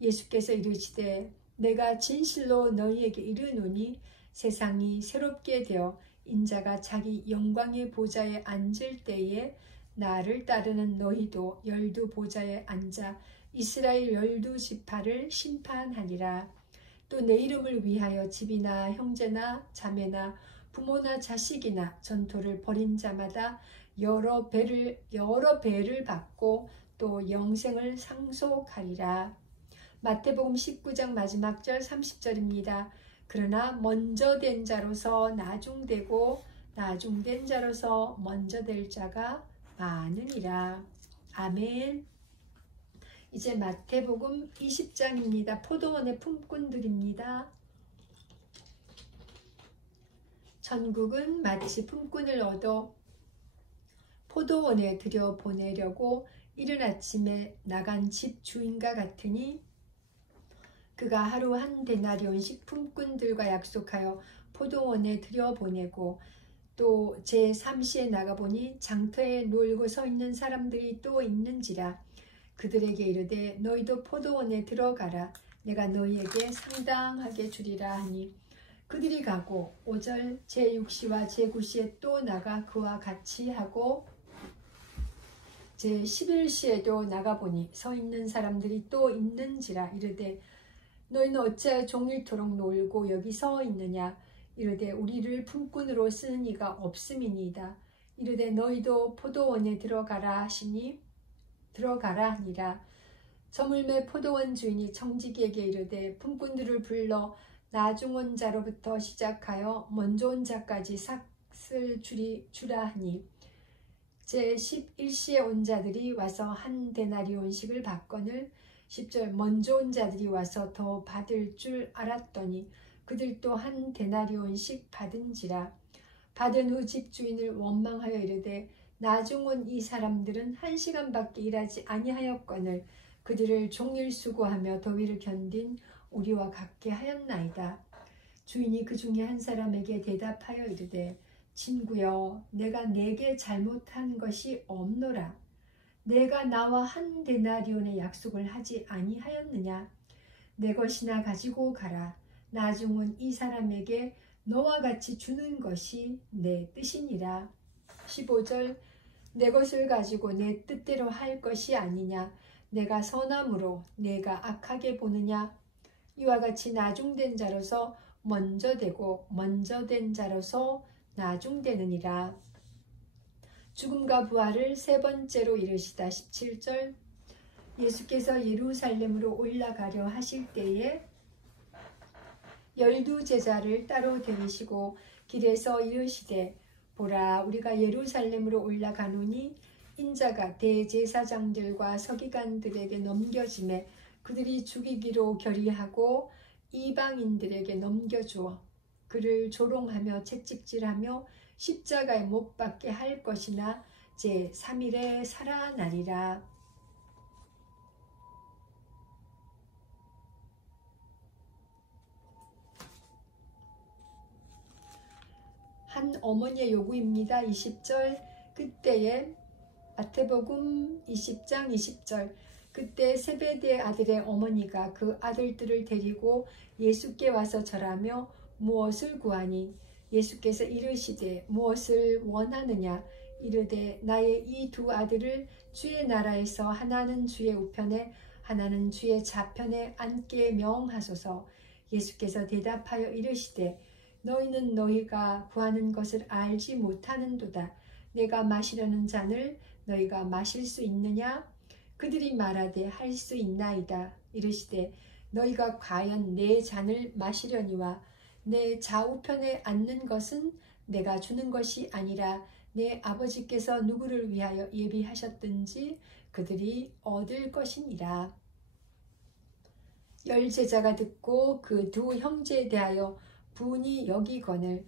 예수께서 이르시되 내가 진실로 너희에게 이르노니 세상이 새롭게 되어 인자가 자기 영광의 보좌에 앉을 때에 나를 따르는 너희도 열두 보좌에 앉아 이스라엘 열두 지파를 심판하리라. 또 내 이름을 위하여 집이나 형제나 자매나 부모나 자식이나 전토를 벌인 자마다 여러 배를 받고 또 영생을 상속하리라. 마태복음 19장 마지막 절 30절입니다. 그러나 먼저 된 자로서 나중되고 나중된 자로서 먼저 될 자가 많으니라. 아멘. 이제 마태복음 20장입니다. 포도원의 품꾼들입니다. 천국은 마치 품꾼을 얻어 포도원에 들여보내려고 이른 아침에 나간 집 주인과 같으니 그가 하루 한 데나리온씩 품꾼들과 약속하여 포도원에 들여보내고 또 제3시에 나가보니 장터에 놀고 서 있는 사람들이 또 있는지라. 그들에게 이르되 너희도 포도원에 들어가라. 내가 너희에게 상당하게 주리라 하니 그들이 가고 5절 제6시와 제9시에 또 나가 그와 같이 하고 제11시에도 나가보니 서 있는 사람들이 또 있는지라 이르되 너희는 어찌하여 종일토록 놀고 여기 서 있느냐 이르되 우리를 품꾼으로 쓰는 이가 없음이니이다. 이르되 너희도 포도원에 들어가라 하시니 들어가라 하니라. 저물매 포도원 주인이 청지기에게 이르되 품꾼들을 불러 나중 온 자로부터 시작하여 먼저 온 자까지 삭을 주라 하니 제11시에 온 자들이 와서 한 데나리온씩을 받거늘 10절 먼저 온 자들이 와서 더 받을 줄 알았더니 그들도 한 데나리온씩 받은지라. 받은 후 집주인을 원망하여 이르되 나중 온 이 사람들은 1시간밖에 일하지 아니하였거늘 그들을 종일 수고하며 더위를 견딘 우리와 같게 하였나이다. 주인이 그 중에 한 사람에게 대답하여 이르되 친구여 내가 네게 잘못한 것이 없노라. 내가 나와 한 데나리온의 약속을 하지 아니하였느냐. 내 것이나 가지고 가라. 나중 온 이 사람에게 너와 같이 주는 것이 내 뜻이니라. 15절 내 것을 가지고 내 뜻대로 할 것이 아니냐. 내가 선함으로 내가 악하게 보느냐. 이와 같이 나중된 자로서 먼저 되고 먼저 된 자로서 나중되느니라. 죽음과 부활을 세 번째로 이르시다. 17절 예수께서 예루살렘으로 올라가려 하실 때에 12제자를 따로 데리시고 길에서 이르시되 보라 우리가 예루살렘으로 올라가노니 인자가 대제사장들과 서기관들에게 넘겨지매 그들이 죽이기로 결의하고 이방인들에게 넘겨주어 그를 조롱하며 채찍질하며 십자가에 못 박게 할 것이나 제3일에 살아나리라. 한 어머니의 요구입니다. 20절 그때에 마태복음 20장 20절 그때 세베대의 아들의 어머니가 그 아들들을 데리고 예수께 와서 절하며 무엇을 구하니 예수께서 이르시되 무엇을 원하느냐 이르되 나의 이 두 아들을 주의 나라에서 하나는 주의 우편에 하나는 주의 좌편에 앉게 명하소서. 예수께서 대답하여 이르시되 너희는 너희가 구하는 것을 알지 못하는도다. 내가 마시려는 잔을 너희가 마실 수 있느냐? 그들이 말하되 할 수 있나이다. 이르시되 너희가 과연 내 잔을 마시려니와 내 좌우편에 앉는 것은 내가 주는 것이 아니라 내 아버지께서 누구를 위하여 예비하셨든지 그들이 얻을 것이니라. 10제자가 듣고 그 두 형제에 대하여 분이 여기거늘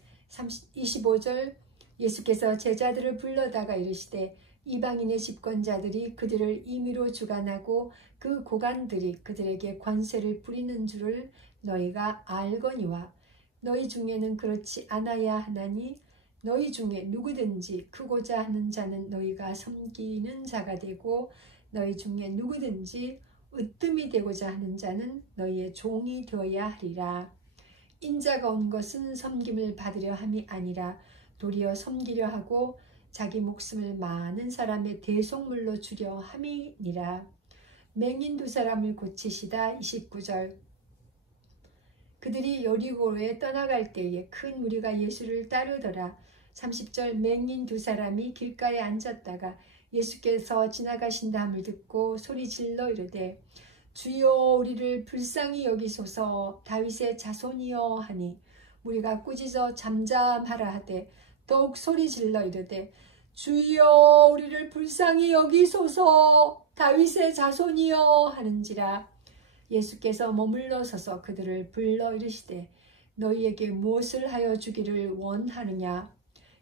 25절 예수께서 제자들을 불러다가 이르시되 이방인의 집권자들이 그들을 임의로 주관하고 그 고관들이 그들에게 권세를 부리는 줄을 너희가 알거니와 너희 중에는 그렇지 않아야 하나니 너희 중에 누구든지 크고자 하는 자는 너희가 섬기는 자가 되고 너희 중에 누구든지 으뜸이 되고자 하는 자는 너희의 종이 되어야 하리라. 인자가 온 것은 섬김을 받으려 함이 아니라 도리어 섬기려 하고 자기 목숨을 많은 사람의 대속물로 주려 함이니라. 맹인 두 사람을 고치시다. 29절 그들이 여리고에 떠나갈 때에 큰 무리가 예수를 따르더라. 30절 맹인 두 사람이 길가에 앉았다가 예수께서 지나가신다 함을 듣고 소리 질러 이르되 주여 우리를 불쌍히 여기소서. 다윗의 자손이여 하니 무리가 꾸짖어 잠잠하라 하되 더욱 소리 질러 이르되 주여 우리를 불쌍히 여기소서. 다윗의 자손이여 하는지라. 예수께서 머물러 서서 그들을 불러 이르시되 너희에게 무엇을 하여 주기를 원하느냐.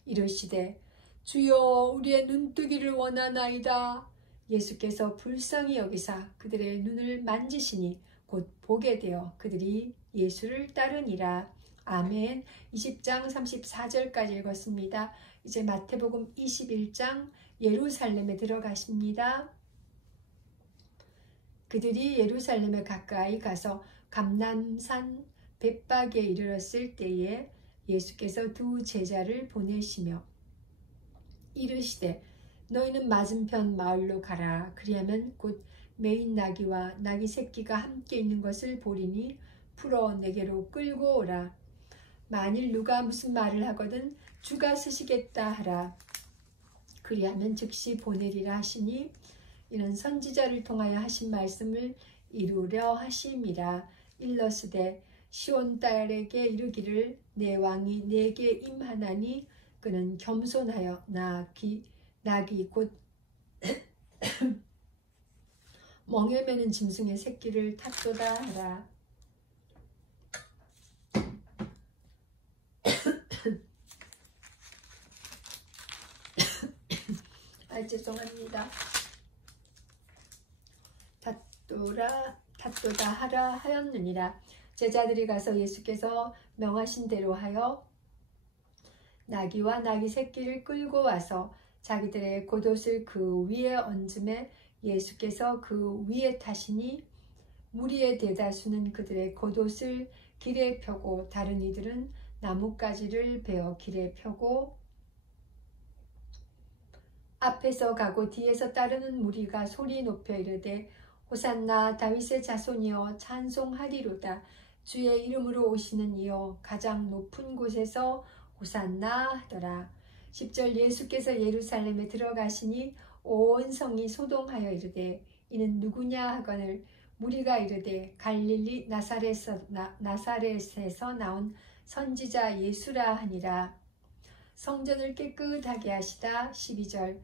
이르시되 주여 우리의 눈뜨기를 원하나이다. 예수께서 불쌍히 여기사 그들의 눈을 만지시니 곧 보게 되어 그들이 예수를 따르니라. 아멘. 20장 34절까지 읽었습니다. 이제 마태복음 21장 예루살렘에 들어가십니다. 그들이 예루살렘에 가까이 가서 감람산 벳박에 이르렀을 때에 예수께서 두 제자를 보내시며 이르시되 너희는 맞은편 마을로 가라. 그리하면 곧 메인 나귀와 나귀 새끼가 함께 있는 것을 보리니 풀어 내게로 끌고 오라. 만일 누가 무슨 말을 하거든 주가 쓰시겠다 하라. 그리하면 즉시 보내리라 하시니 이는 선지자를 통하여 하신 말씀을 이루려 하심이라. 일러스되 시온 딸에게 이르기를 내 왕이 내게 임하나니 그는 겸손하여 나귀 곧 멍에 매는 짐승의 새끼를 탔도다 하라. 죄송합니다. 탓도다 하라 하였느니라. 제자들이 가서 예수께서 명하신 대로 하여 나귀와 나귀 새끼를 끌고 와서 자기들의 겉옷을 그 위에 얹음에 예수께서 그 위에 타시니 무리의 대다수는 그들의 겉옷을 길에 펴고 다른 이들은 나뭇가지를 베어 길에 펴고 앞에서 가고 뒤에서 따르는 무리가 소리 높여 이르되 호산나 다윗의 자손이여 찬송하리로다. 주의 이름으로 오시는 이여 가장 높은 곳에서 호산나 하더라. 10절 예수께서 예루살렘에 들어가시니 온 성이 소동하여 이르되 이는 누구냐 하거늘 무리가 이르되 갈릴리 나사렛에서 나온 선지자 예수라 하니라. 성전을 깨끗하게 하시다. 12절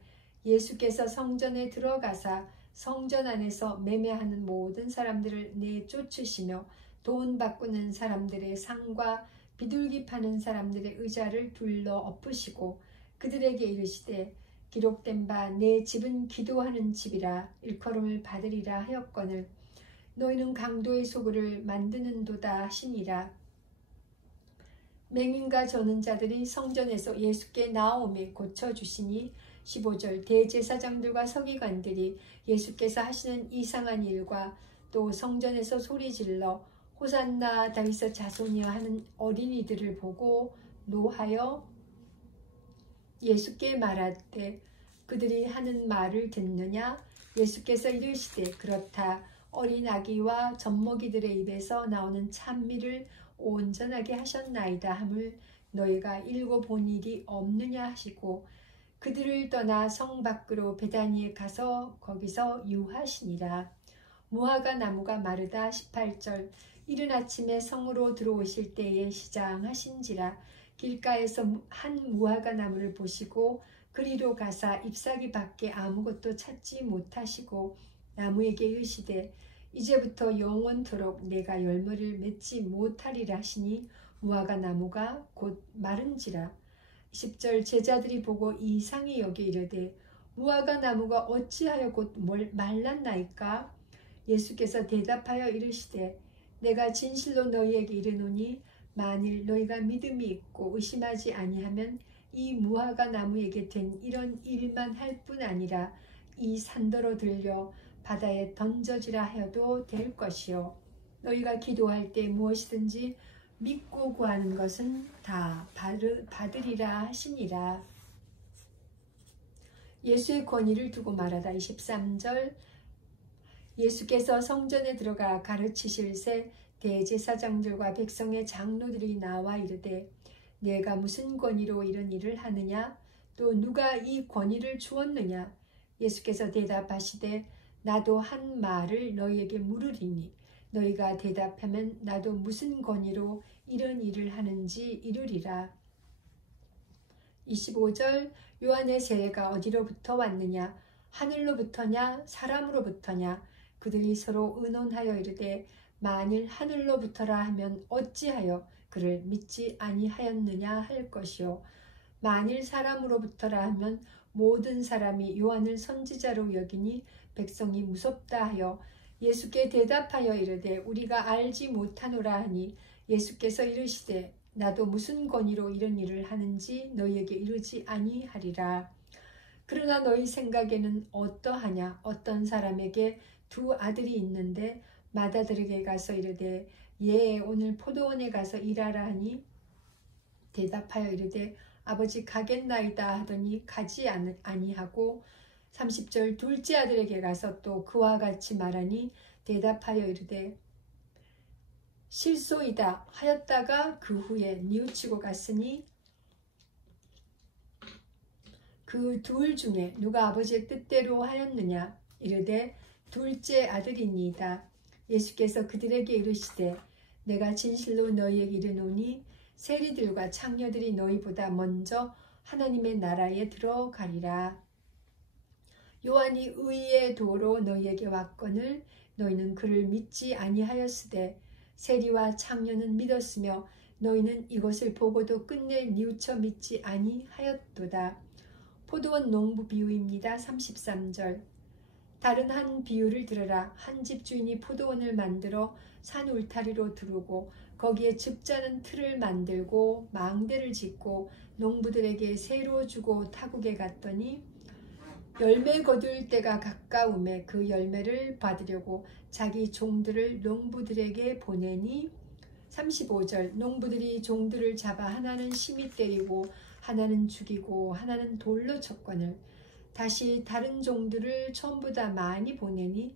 예수께서 성전에 들어가사 성전 안에서 매매하는 모든 사람들을 내쫓으시며 돈 바꾸는 사람들의 상과 비둘기 파는 사람들의 의자를 둘러 엎으시고 그들에게 이르시되 기록된 바 내 집은 기도하는 집이라 일컬음을 받으리라 하였거늘 너희는 강도의 소굴을 만드는도다 하시니라. 맹인과 저는 자들이 성전에서 예수께 나오매 고쳐주시니 15절 대제사장들과 서기관들이 예수께서 하시는 이상한 일과 또 성전에서 소리질러 호산나 다윗의 자손이여 하는 어린이들을 보고 노하여 예수께 말하되 그들이 하는 말을 듣느냐. 예수께서 이르시되 그렇다. 어린 아기와 젖먹이들의 입에서 나오는 찬미를 온전하게 하셨나이다 함을 너희가 읽어본 일이 없느냐 하시고 그들을 떠나 성 밖으로 베다니에 가서 거기서 유하시니라. 무화과 나무가 마르다. 18절 이른 아침에 성으로 들어오실 때에 시장하신지라. 길가에서 한 무화과 나무를 보시고 그리로 가사 잎사귀 밖에 아무것도 찾지 못하시고 나무에게 이르시되 이제부터 영원토록 내가 열매를 맺지 못하리라 하시니 무화과 나무가 곧 마른지라. 10절 제자들이 보고 이상히 여겨 이르되 무화과 나무가 어찌하여 곧 말랐나이까. 예수께서 대답하여 이르시되 내가 진실로 너희에게 이르노니 만일 너희가 믿음이 있고 의심하지 아니하면 이 무화과 나무에게 된 이런 일만 할 뿐 아니라 이 산더러 들려 바다에 던져지라 하여도 될 것이요 너희가 기도할 때 무엇이든지 믿고 구하는 것은 다 받으리라 하시니라. 예수의 권위를 두고 말하다. 23절 예수께서 성전에 들어가 가르치실새 대제사장들과 백성의 장로들이 나와 이르되 내가 무슨 권위로 이런 일을 하느냐 또 누가 이 권위를 주었느냐. 예수께서 대답하시되 나도 한 말을 너희에게 물으리니 너희가 대답하면 나도 무슨 권위로 이런 일을 하는지 이르리라. 25절 요한의 세례가 어디로부터 왔느냐 하늘로부터냐 사람으로부터냐. 그들이 서로 의논하여 이르되 만일 하늘로부터라 하면 어찌하여 그를 믿지 아니하였느냐 할 것이요 만일 사람으로부터라 하면 모든 사람이 요한을 선지자로 여기니 백성이 무섭다 하여 예수께 대답하여 이르되 우리가 알지 못하노라 하니 예수께서 이르시되 나도 무슨 권위로 이런 일을 하는지 너희에게 이르지 아니하리라. 그러나 너희 생각에는 어떠하냐. 어떤 사람에게 두 아들이 있는데 맏아들에게 가서 이르되 예 오늘 포도원에 가서 일하라 하니 대답하여 이르되 아버지 가겠나이다 하더니 가지 아니하고 30절 둘째 아들에게 가서 또 그와 같이 말하니 대답하여 이르되 실소이다 하였다가 그 후에 뉘우치고 갔으니 그 둘 중에 누가 아버지의 뜻대로 하였느냐 이르되 둘째 아들이니이다. 예수께서 그들에게 이르시되 내가 진실로 너희에게 이르노니 세리들과 창녀들이 너희보다 먼저 하나님의 나라에 들어가리라. 요한이 의의 도로 너희에게 왔거늘 너희는 그를 믿지 아니하였으되 세리와 창녀는 믿었으며 너희는 이것을 보고도 끝내 뉘우쳐 믿지 아니하였도다. 포도원 농부 비유입니다. 33절. 다른 한 비유를 들으라. 한 집 주인이 포도원을 만들어 산 울타리로 두르고 거기에 즙자는 틀을 만들고 망대를 짓고 농부들에게 새로 주고 타국에 갔더니 열매 거둘 때가 가까움에 그 열매를 받으려고 자기 종들을 농부들에게 보내니 35절. 농부들이 종들을 잡아 하나는 심히 때리고 하나는 죽이고 하나는 돌로 쳤거늘 다시 다른 종들을 처음보다 많이 보내니